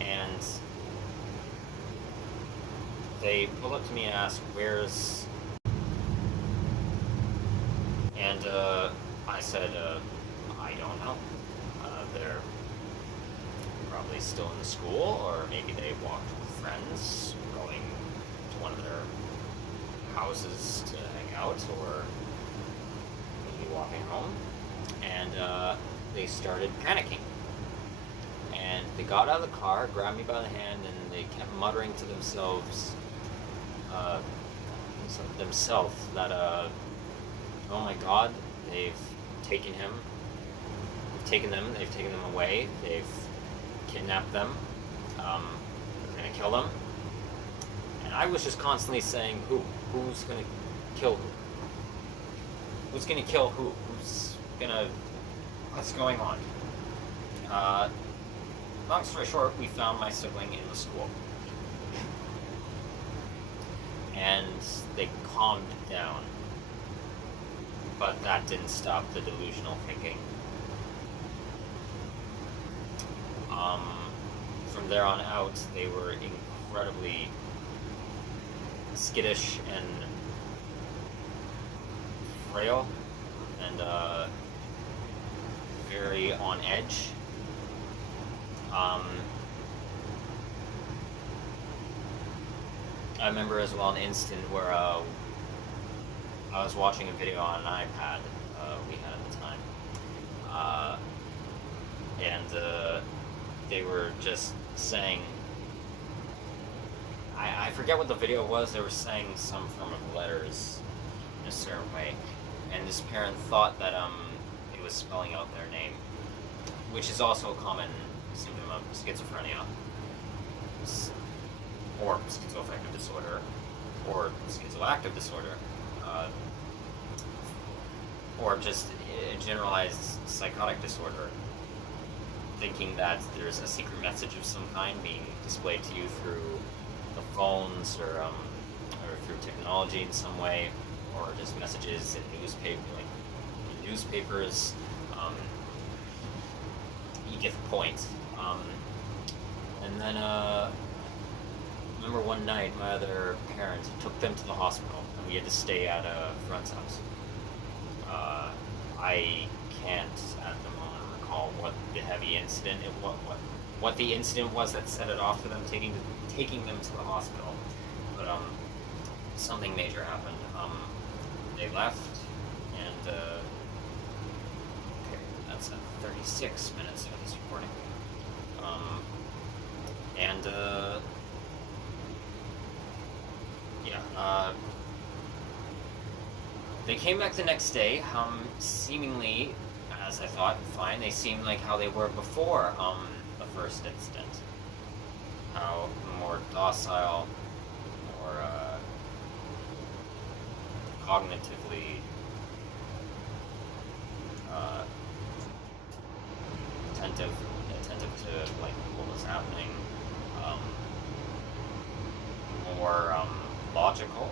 And they pulled up to me and asked, "Where's..." And I said, "I don't know. They're probably still in the school, or maybe they walked with friends going to one of their houses to hang out, or maybe walking home." And they started panicking. And they got out of the car, grabbed me by the hand, and they kept muttering to themselves, that, oh my god, they've taken him, they've taken them away, they've kidnapped them, they're gonna kill them. And I was just constantly saying, who's gonna kill who? Who's gonna kill who? What's going on? Long story short, we found my sibling in the school. And they calmed down. But that didn't stop the delusional thinking. From there on out, they were incredibly skittish and frail and very on edge. I remember as well an instant where I was watching a video on an iPad we had at the time, and they were just saying, I forget what the video was, they were saying some form of letters in a certain way, and this parent thought that it was spelling out their name, which is also a common symptom of schizophrenia, or schizoaffective disorder, or schizoactive disorder, or just a generalized psychotic disorder, thinking that there's a secret message of some kind being displayed to you through the phones or through technology in some way, or just messages in newspapers. You get the point. And then remember one night my other parent took them to the hospital, and we had to stay at a friend's house. I can't at the moment recall what the heavy incident what the incident was that set it off to them taking them to the hospital, but something major happened. They left, and okay, that's at 36 minutes of this recording. They came back the next day, seemingly, as I thought, fine. They seemed like how they were before the first incident. How more docile, more cognitively attentive to like what was happening, more logical.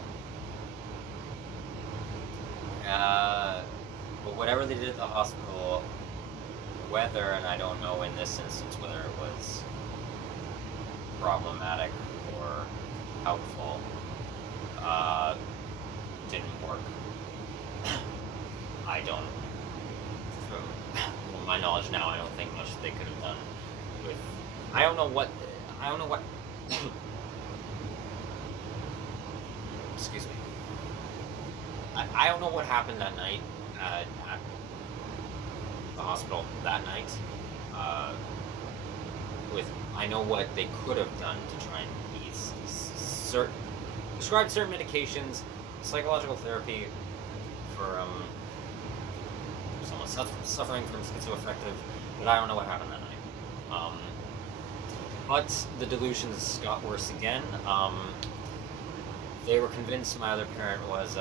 But whatever they did at the hospital, whether, and I don't know in this instance whether it was problematic or helpful. Didn't work. I don't, from my knowledge now, I don't think much they could have done with, I don't know what, excuse me. I don't know what happened that night at the hospital that night. I know what they could have done to try and ease prescribe certain medications, psychological therapy for someone suffering from schizoaffective, but I don't know what happened that night. But the delusions got worse again. They were convinced my other parent was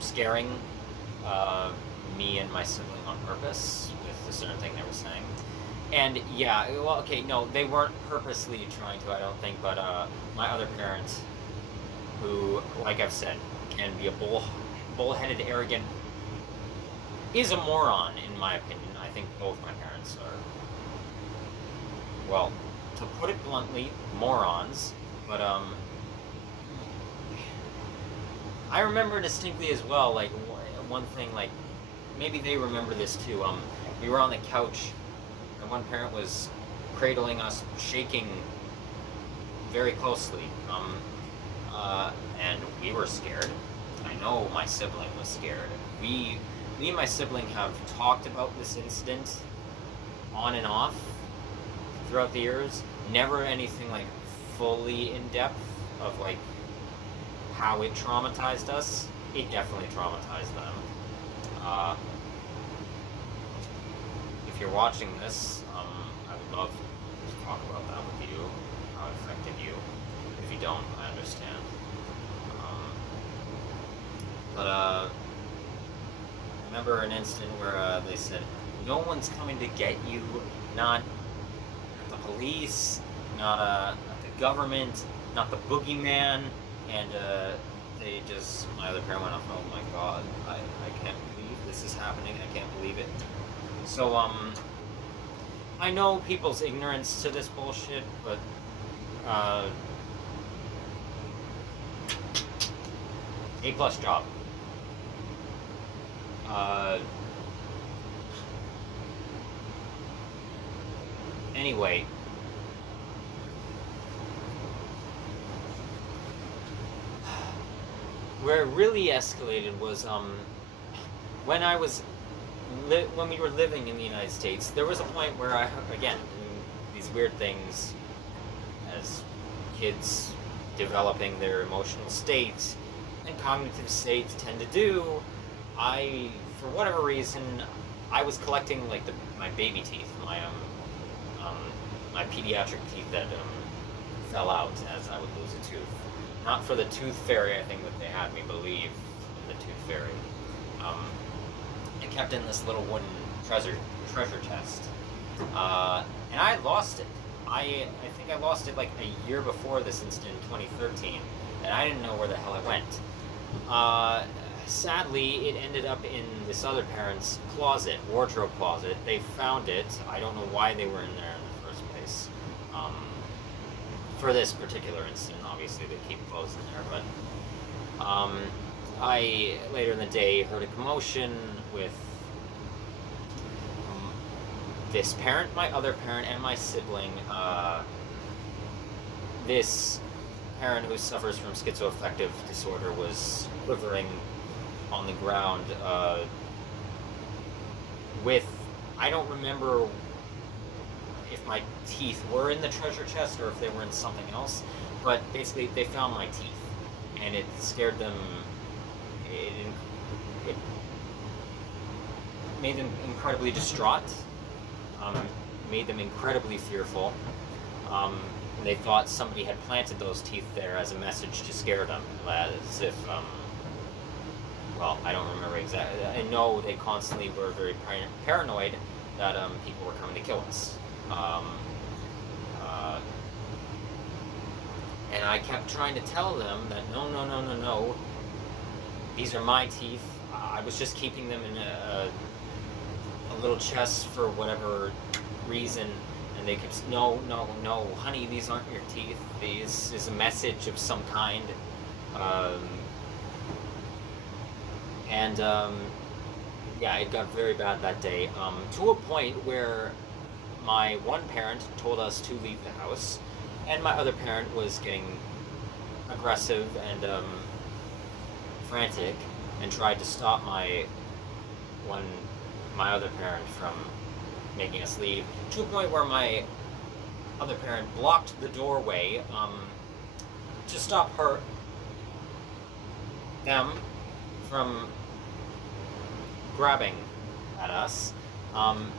scaring me and my sibling on purpose with a certain thing they were saying. And yeah, well, okay, no, they weren't purposely trying to, I don't think, but my other parent, who, like I've said, can be a bullheaded, arrogant, is a moron, in my opinion. I think both my parents are, well, to put it bluntly, morons. But I remember distinctly as well, like, one thing, like, maybe they remember this too. We were on the couch, and one parent was cradling us, shaking very closely, and we were scared. I know my sibling was scared. Me and my sibling have talked about this incident on and off throughout the years. Never anything like fully in depth of like how it traumatized us. It definitely traumatized them. If you're watching this, I would love to talk about that with you, how it affected you. If you don't, I understand. But I remember an incident where they said, no one's coming to get you, not the police, not the government, not the boogeyman, and they just, my other parent went off, oh my god, I can't believe this is happening, I can't believe it. So, I know people's ignorance to this bullshit, but, A+ job. Anyway, where it really escalated was when I was when we were living in the United States. There was a point where I, again, these weird things as kids developing their emotional states and cognitive states tend to do. For whatever reason, I was collecting like my baby teeth, my pediatric teeth that fell out as I would lose a tooth. Not for the tooth fairy, I think that they had me believe in the tooth fairy. I kept in this little wooden treasure chest, and I lost it. I think I lost it like a year before this incident in 2013, and I didn't know where the hell it went. Sadly, it ended up in this other parent's closet, wardrobe closet. They found it. I don't know why they were in there in the first place. For this particular incident, obviously they keep clothes in there, but I, later in the day, heard a commotion with this parent, my other parent, and my sibling. This parent who suffers from schizoaffective disorder was quivering on the ground with, I don't remember if my teeth were in the treasure chest or if they were in something else, but basically they found my teeth, and it scared them. It made them incredibly distraught, made them incredibly fearful. They thought somebody had planted those teeth there as a message to scare them, as if, well, I don't remember exactly. I know they constantly were very paranoid that people were coming to kill us. And I kept trying to tell them that no, these are my teeth. I was just keeping them in a little chest for whatever reason, and And they kept, no, no, no, honey, these aren't your teeth. This is a message of some kind. And yeah, it got very bad that day, to a point where my one parent told us to leave the house, and my other parent was getting aggressive and frantic and tried to stop my other parent from making us leave, to a point where my other parent blocked the doorway to stop them from grabbing at us. And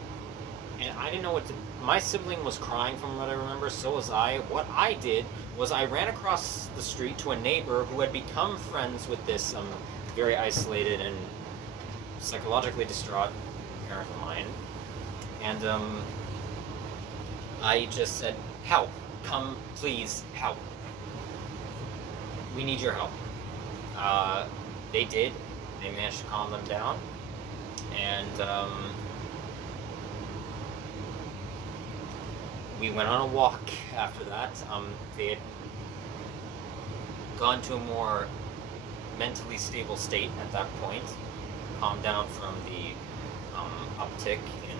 I didn't know what to. My sibling was crying from what I remember, so was I. What I did was I ran across the street to a neighbor who had become friends with this very isolated and psychologically distraught parent of mine. And I just said, help, come, please, help. We need your help. They did. They managed to calm them down. And we went on a walk after that. They had gone to a more mentally stable state at that point, calmed down from the uptick in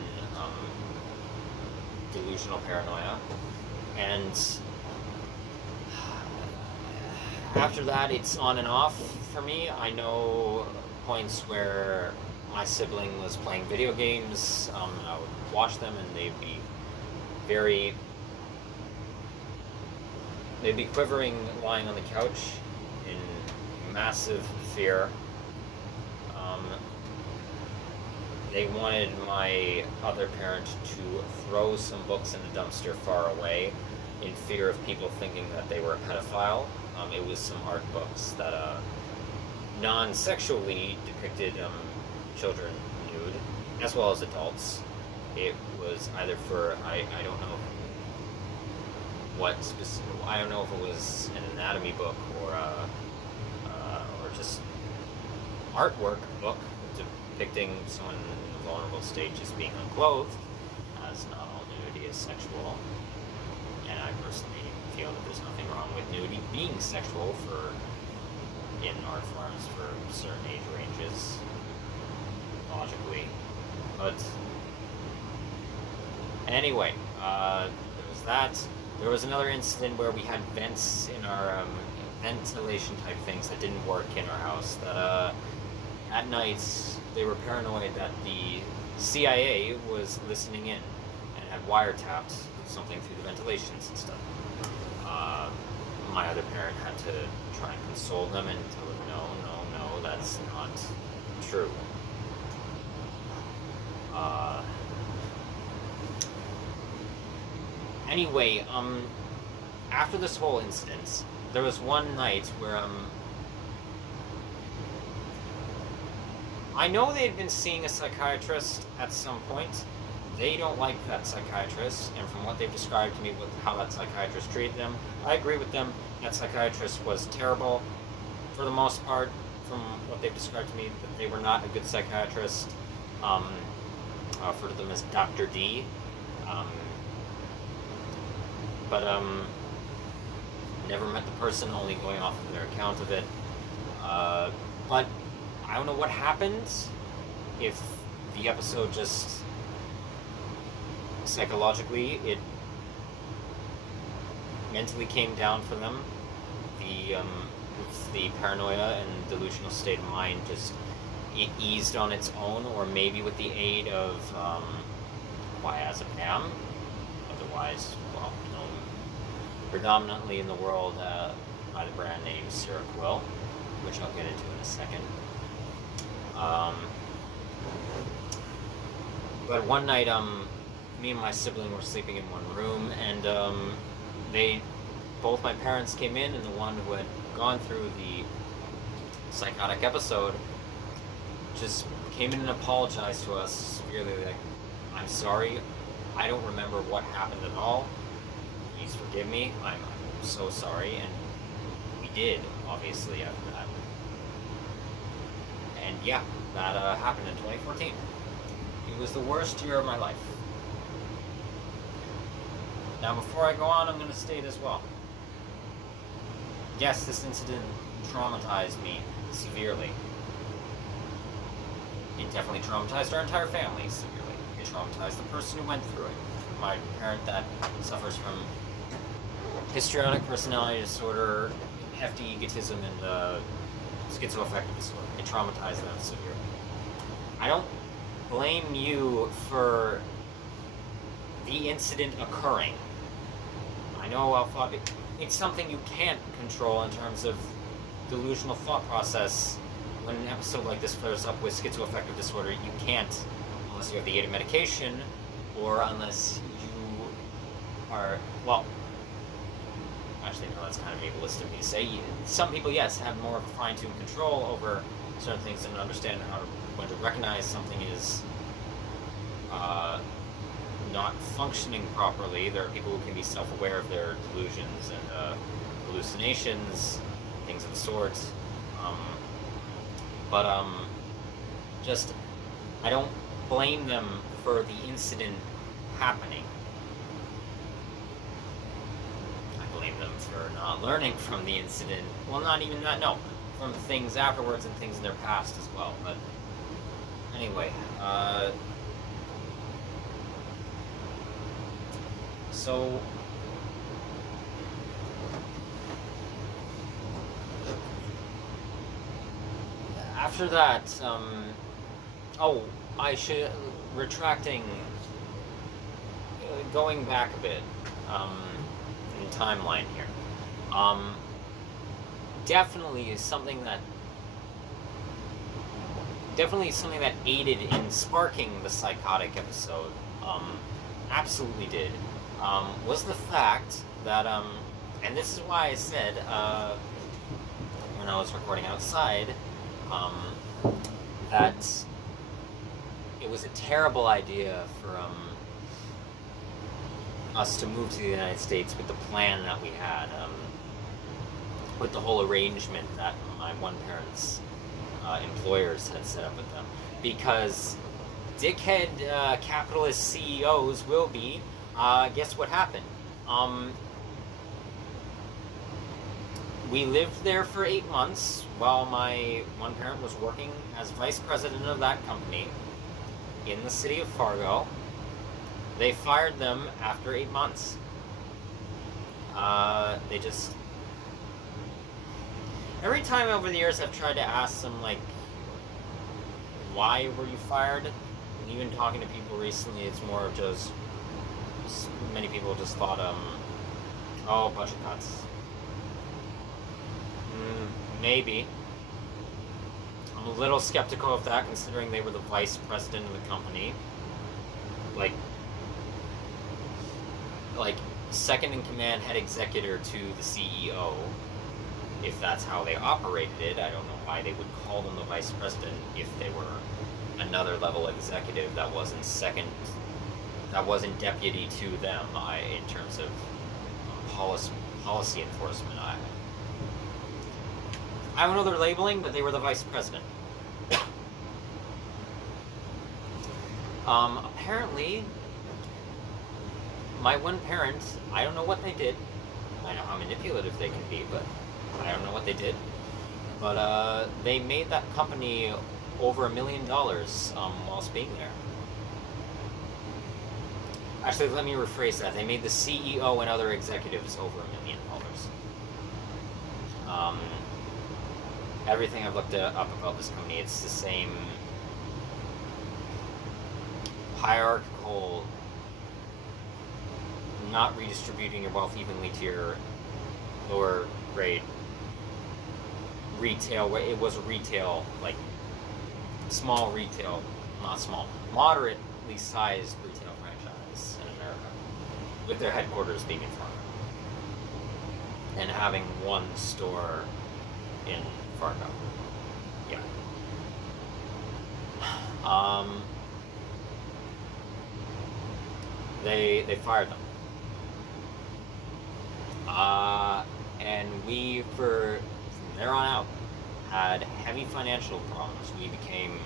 delusional paranoia. And after that, it's on and off for me. I know points where my sibling was playing video games, and I would watch them, and they'd be quivering, lying on the couch in massive fear. They wanted my other parent to throw some books in a dumpster far away in fear of people thinking that they were a pedophile. It was some art books that non-sexually depicted children nude, as well as adults. It was either for, I don't know what specific, I don't know if it was an anatomy book or just artwork book depicting someone in a vulnerable state just being unclothed, as not all nudity is sexual. And I personally feel that there's nothing wrong with nudity being sexual in art forms for certain age ranges, logically. But anyway, there was that. There was another incident where we had vents in our ventilation type things that didn't work in our house. That at nights they were paranoid that the CIA was listening in and had wiretapped something through the ventilations and stuff. My other parent had to try and console them and tell them, no, that's not true. Anyway, after this whole incident, there was one night where I know they'd been seeing a psychiatrist at some point. They don't like that psychiatrist, and from what they've described to me with how that psychiatrist treated them, I agree with them. That psychiatrist was terrible for the most part. From what they've described to me, that they were not a good psychiatrist. I refer to them as Dr. D. But never met the person, only going off of their account of it. But I don't know what happened, if the episode just psychologically, it mentally came down for them. The paranoia and delusional state of mind just it eased on its own, or maybe with the aid of diazepam, otherwise, well, known predominantly in the world by the brand name Seroquel, which I'll get into in a second. But one night, me and my sibling were sleeping in one room, and both my parents came in, and the one who had gone through the psychotic episode just came in and apologized to us severely, like, I'm sorry, I don't remember what happened at all, please forgive me, I'm so sorry. And we did, obviously, after that. And yeah, that happened in 2014. It was the worst year of my life. Now, before I go on, I'm going to state as well. Yes, this incident traumatized me severely. It definitely traumatized our entire family severely. It traumatized the person who went through it. My parent that suffers from histrionic personality disorder, hefty egotism, and schizoaffective disorder. It traumatized them severely. I don't blame you for the incident occurring. I know it's something you can't control in terms of delusional thought process. When an episode like this flares up with schizoaffective disorder, you can't, unless you have the aid of medication, or unless you are, well, actually no, that's kind of ableist of me to say. Some people, yes, have more of a fine-tuned control over certain things and understand when to recognize something is not functioning properly. There are people who can be self-aware of their delusions and hallucinations, things of the sort. Just, I don't blame them for the incident happening. I blame them for not learning from the incident. Well, not even that, no. From things afterwards and things in their past as well. But anyway, so after that, going back a bit in timeline here, definitely something that aided in sparking the psychotic episode, absolutely did, was the fact that, and this is why I said, when I was recording outside, that it was a terrible idea for us to move to the United States with the plan that we had, with the whole arrangement that my one parent's employers had set up with them. Because dickhead capitalist CEOs will be, guess what happened? We lived there for 8 months while my one parent was working as vice president of that company in the city of Fargo. They fired them after 8 months. They just... Every time over the years I've tried to ask them, like, why were you fired? And even talking to people recently, it's more of just many people just thought, oh, budget cuts. Maybe. I'm a little skeptical of that, considering they were the vice president of the company. Like second in command, head executor to the CEO. If that's how they operated it, I don't know why they would call them the vice president if they were another level executive that wasn't deputy to them. In terms of policy enforcement, I don't know their labeling, but they were the vice president. Apparently, my one parent, I don't know what they did. I know how manipulative they can be, but I don't know what they did. But they made that company over $1 million whilst being there. Actually, let me rephrase that. They made the CEO and other executives over $1 million. Everything I've looked up about this company, it's the same hierarchical, not redistributing your wealth evenly to your lower grade retail. It was a retail, like small retail, not small, moderately sized retail franchise in America, with their headquarters being in Fargo and having one store in Fargo. Yeah. They fired them. And we, from there on out, had heavy financial problems. We became,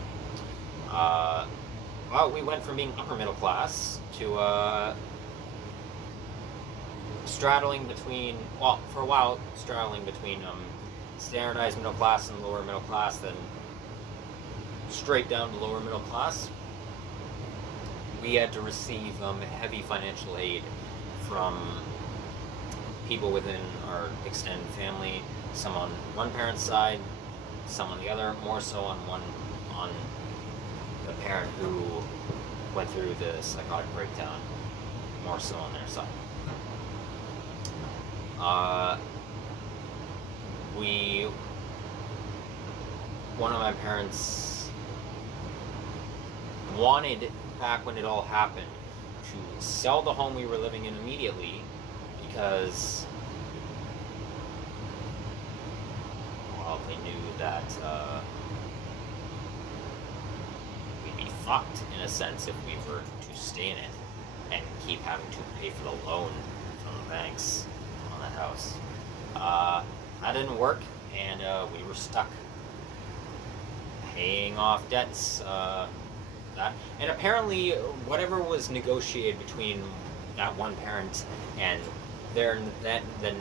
we went from being upper middle class to straddling between, well, for a while, straddling between standardized middle class and lower middle class, then straight down to lower middle class. We had to receive heavy financial aid from people within our extended family, some on one parent's side, some on the other, more so on the parent who went through the psychotic breakdown, more so on their side. One of my parents wanted, back when it all happened, to sell the home we were living in immediately because, well, they knew that we'd be fucked in a sense if we were to stay in it and keep having to pay for the loan from the banks on the house. That didn't work, and we were stuck paying off debts. And apparently, whatever was negotiated between that one parent and the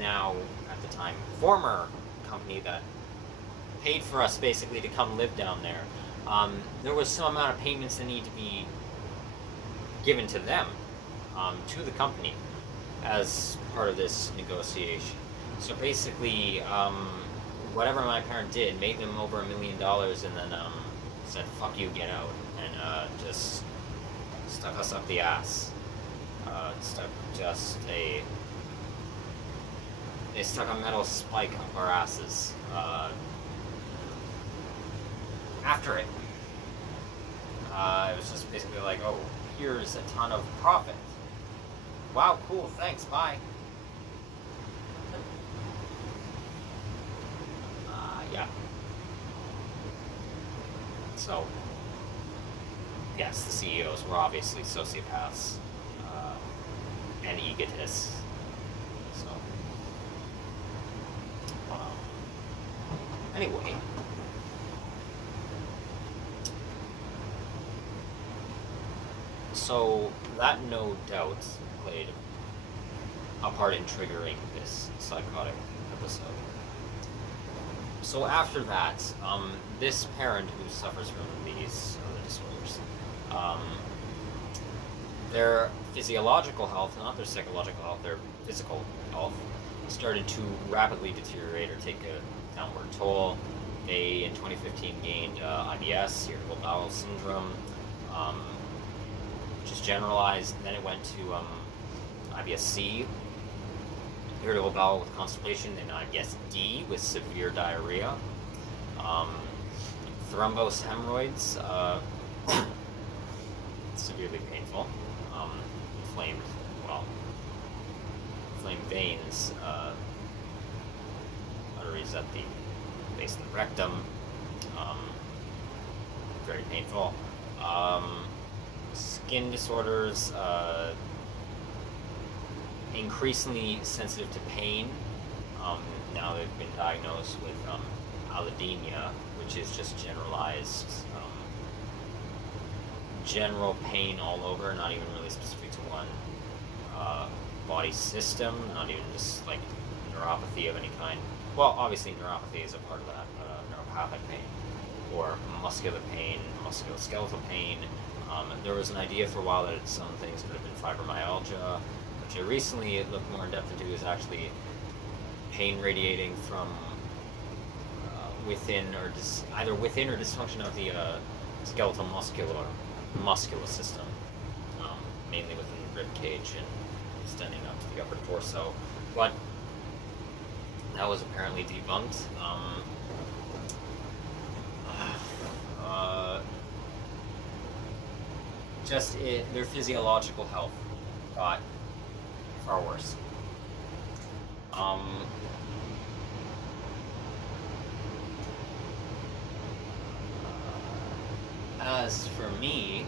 now, at the time, former company that paid for us basically to come live down there, there was some amount of payments that need to be given to them, to the company, as part of this negotiation. So basically, whatever my parent did made them over $1 million, and then said, "Fuck you, get out," and just stuck us up the ass. They stuck a metal spike up our asses. After it, it was just basically like, "Oh, here's a ton of profit. Wow, cool, thanks, bye." Yeah. So, yes, the CEOs were obviously sociopaths and egotists. So, anyway. So, that no doubt played a part in triggering this psychotic episode. So after that, this parent who suffers from these other disorders, their physiological health, not their psychological health, their physical health, started to rapidly deteriorate or take a downward toll. They, in 2015, gained IBS, irritable bowel syndrome, which is generalized. Then it went to IBS-C, irritable bowel with constipation, and IBS-D with severe diarrhea, thrombosed hemorrhoids, severely painful, inflamed veins, arteries at the base of the rectum, very painful, skin disorders, increasingly sensitive to pain. Now they've been diagnosed with allodynia, which is just generalized general pain all over, not even really specific to one body system, not even just like neuropathy of any kind. Well, obviously neuropathy is a part of that, neuropathic pain, or muscular pain, musculoskeletal pain. There was an idea for a while that some things could have been fibromyalgia, which I recently looked more in depth into is actually pain radiating from within or either within or dysfunction of the skeletal muscular system, mainly within the rib cage and extending up to the upper torso. But that was apparently debunked. Their physiological health got far worse. As for me,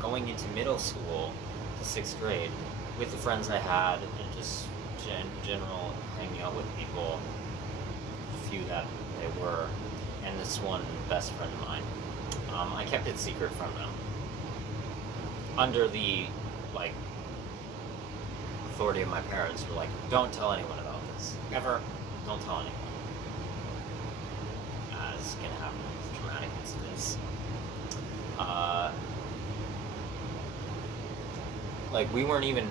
going into middle school to 6th grade, with the friends I had, and just general hanging out with people, few that they were, and this one best friend of mine, I kept it secret from them. Under the, authority of my parents were like, don't tell anyone about this. Ever. Don't tell anyone. As can happen with traumatic incidents. Like, we weren't even...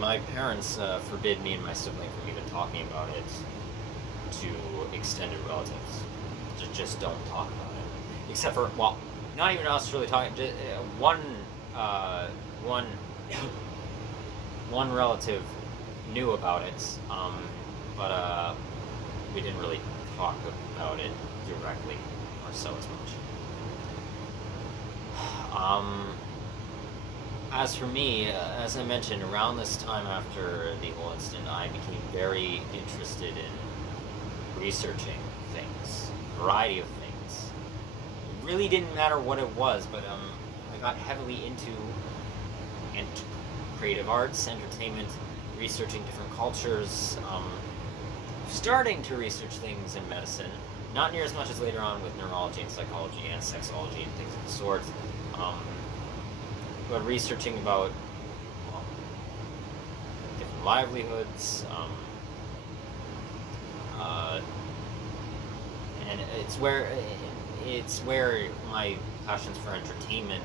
my parents forbid me and my sibling from even talking about it to extended relatives. Just don't talk about it. Except for, well, not even us really talking. Just, one relative knew about it, but we didn't really talk about it directly, or so as much. As for me, as I mentioned, around this time after the whole incident, I became very interested in researching things, a variety of things. It really didn't matter what it was, but I got heavily into creative arts, entertainment, researching different cultures, starting to research things in medicine, not near as much as later on with neurology and psychology and sexology and things of the sort, but researching about different livelihoods, and it's where my passions for entertainment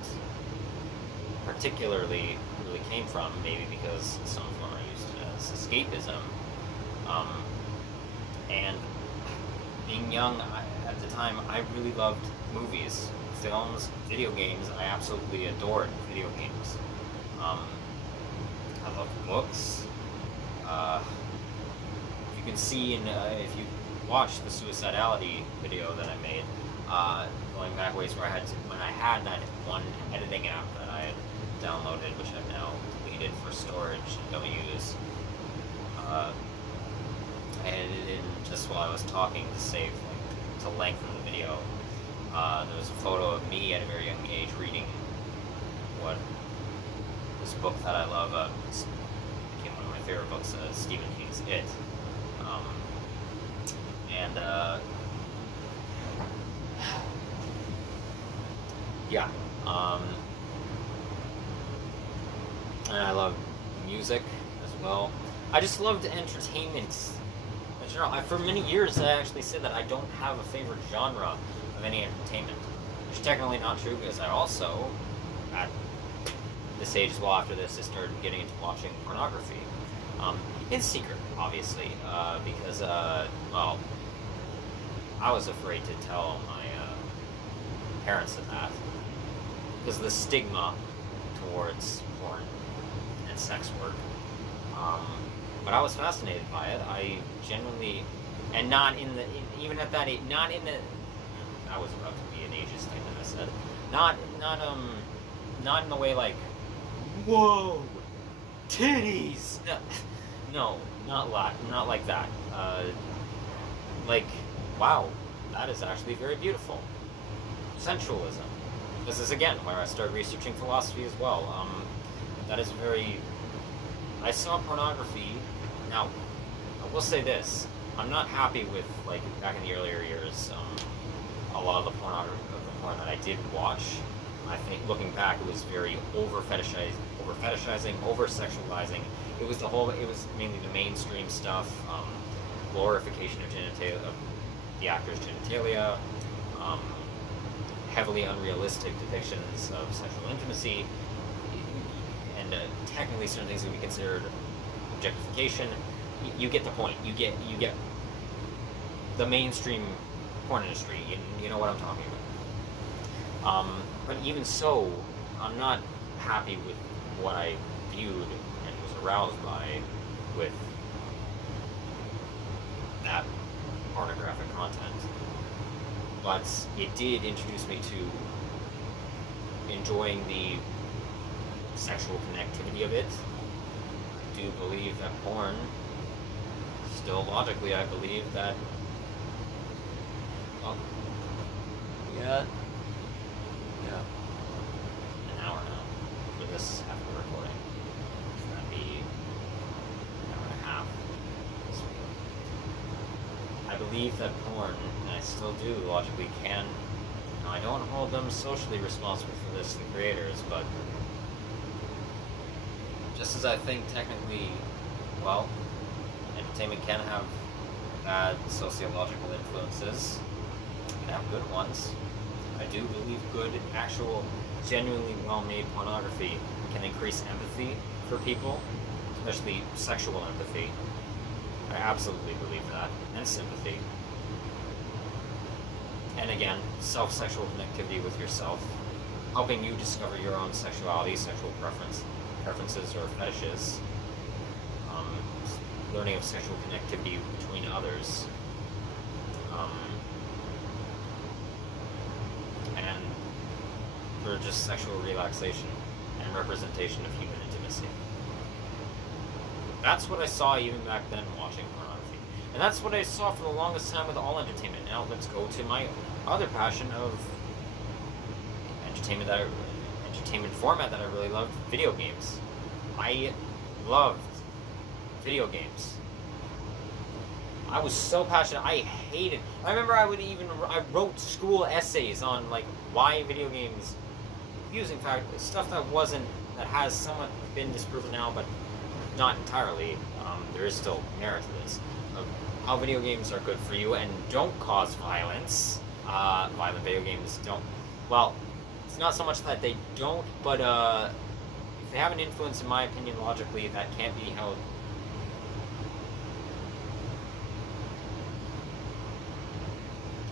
particularly really came from, maybe because some of them are used as escapism, and being young at the time, I really loved movies, films, video games. I absolutely adored video games. I loved books. You can see if you watch the suicidality video that I made, going back ways where when I had that one editing app that I had downloaded, which I've now deleted for storage and don't use. I edited in just while I was talking to save, to lengthen the video. There was a photo of me at a very young age reading this book that I love. Became one of my favorite books, Stephen King's It. Yeah. And I love music as well. I just loved entertainment in general. For many years, I actually said that I don't have a favorite genre of any entertainment, which is technically not true, because I also, at this age as well after this, I started getting into watching pornography. In secret, obviously, because, well, I was afraid to tell my parents of that, because of the stigma towards porn and sex work. But I was fascinated by it. I genuinely, and not in the, even at that age, not in the, I was about to be an ageist thing that I said, not in the way like, whoa, titties, no, not like that, like, wow, that is actually very beautiful. Sensualism. This is again where I started researching philosophy as well. That is very, I saw pornography. Now, I will say this, I'm not happy with, like, back in the earlier years, a lot of the porn that I did watch. I think, looking back, it was very over-fetishizing, over-sexualizing. It was mainly the mainstream stuff, glorification of the actor's genitalia, heavily unrealistic depictions of sexual intimacy, and technically certain things would be considered objectification. You get the point. You get the mainstream porn industry. You know what I'm talking about. But even so, I'm not happy with what I viewed and was aroused by with that pornographic content. But it did introduce me to enjoying the sexual connectivity of it. I do believe that porn, still logically, I believe that, well, yeah, an hour now for this half of the recording. So that'd be an hour and a half. I believe that porn, and I still do logically, can, now I don't hold them socially responsible for this, the creators, but Just as I think technically, well, entertainment can have bad sociological influences, it can have good ones. I do believe good, actual, genuinely well-made pornography can increase empathy for people, especially sexual empathy. I absolutely believe that, and sympathy. And again, self-sexual connectivity with yourself, helping you discover your own sexuality, sexual preferences or fetishes, learning of sexual connectivity between others, and for just sexual relaxation and representation of human intimacy. That's what I saw even back then watching pornography. And that's what I saw for the longest time with all entertainment. Now let's go to my other passion of entertainment format that I really loved, video games. I loved video games. I was so passionate. I hated. I remember I wrote school essays on like why video games, using stuff that has somewhat been disproven now, but not entirely. There is still merit to this. How video games are good for you and don't cause violence. Violent video games don't. Well, it's not so much that they don't, but if they have an influence, in my opinion, logically, that can't be held.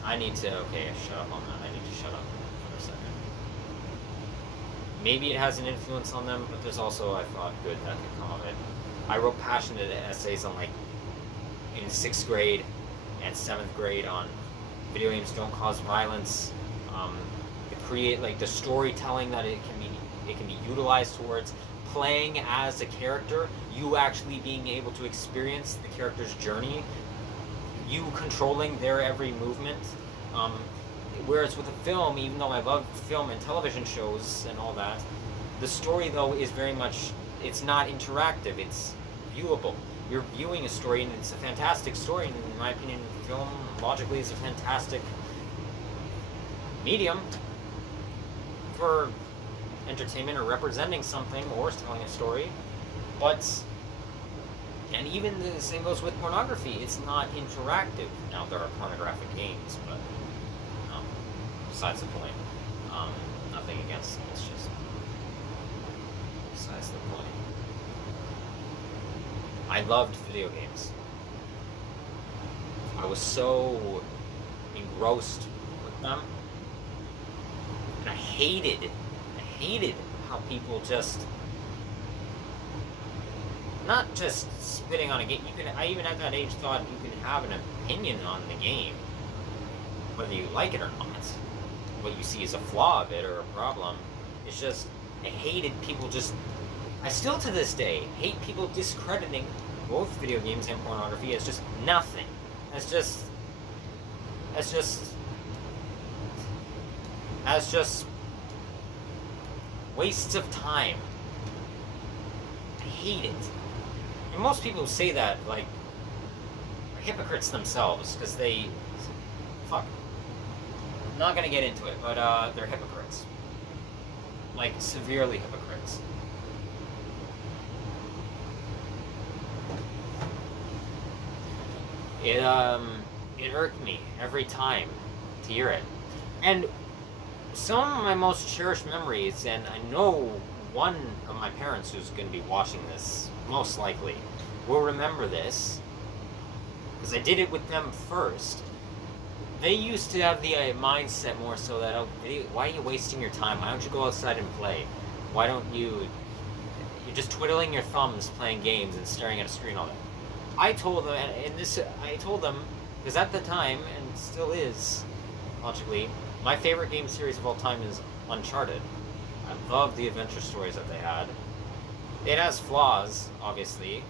I need to, okay, shut up on that. I need to shut up for a second. Maybe it has an influence on them, but there's also, I thought, good that could come of it. I wrote passionate essays on, like, in 6th grade and 7th grade on video games don't cause violence. To create, like, the storytelling that it can be utilized towards, playing as a character, you actually being able to experience the character's journey, you controlling their every movement. Whereas with a film, even though I love film and television shows and all that, the story though is very much, it's not interactive, it's viewable. You're viewing a story and it's a fantastic story, and in my opinion, film logically is a fantastic medium for entertainment or representing something or telling a story. But and even the same goes with pornography. It's not interactive. Now, there are pornographic games, but besides the point. Nothing against them. It's just besides the point. I loved video games. I was so engrossed with them. And I hated how people just, not just spitting on a game. I even at that age thought you can have an opinion on the game, whether you like it or not. What you see as a flaw of it or a problem. It's just, I hated people just, I still to this day hate people discrediting both video games and pornography as just nothing. As just wastes of time. I hate it. And most people who say that, like, are hypocrites themselves, because they, fuck. I'm not gonna get into it, but they're hypocrites. Like, severely hypocrites. It irked me every time to hear it. And some of my most cherished memories, and I know one of my parents who's going to be watching this, most likely, will remember this, because I did it with them first. They used to have the mindset more so that, oh, why are you wasting your time? Why don't you go outside and play? Why don't you're just twiddling your thumbs playing games and staring at a screen all day. I told them, because at the time, and still is, logically, my favorite game series of all time is Uncharted. I love the adventure stories that they had. It has flaws, obviously,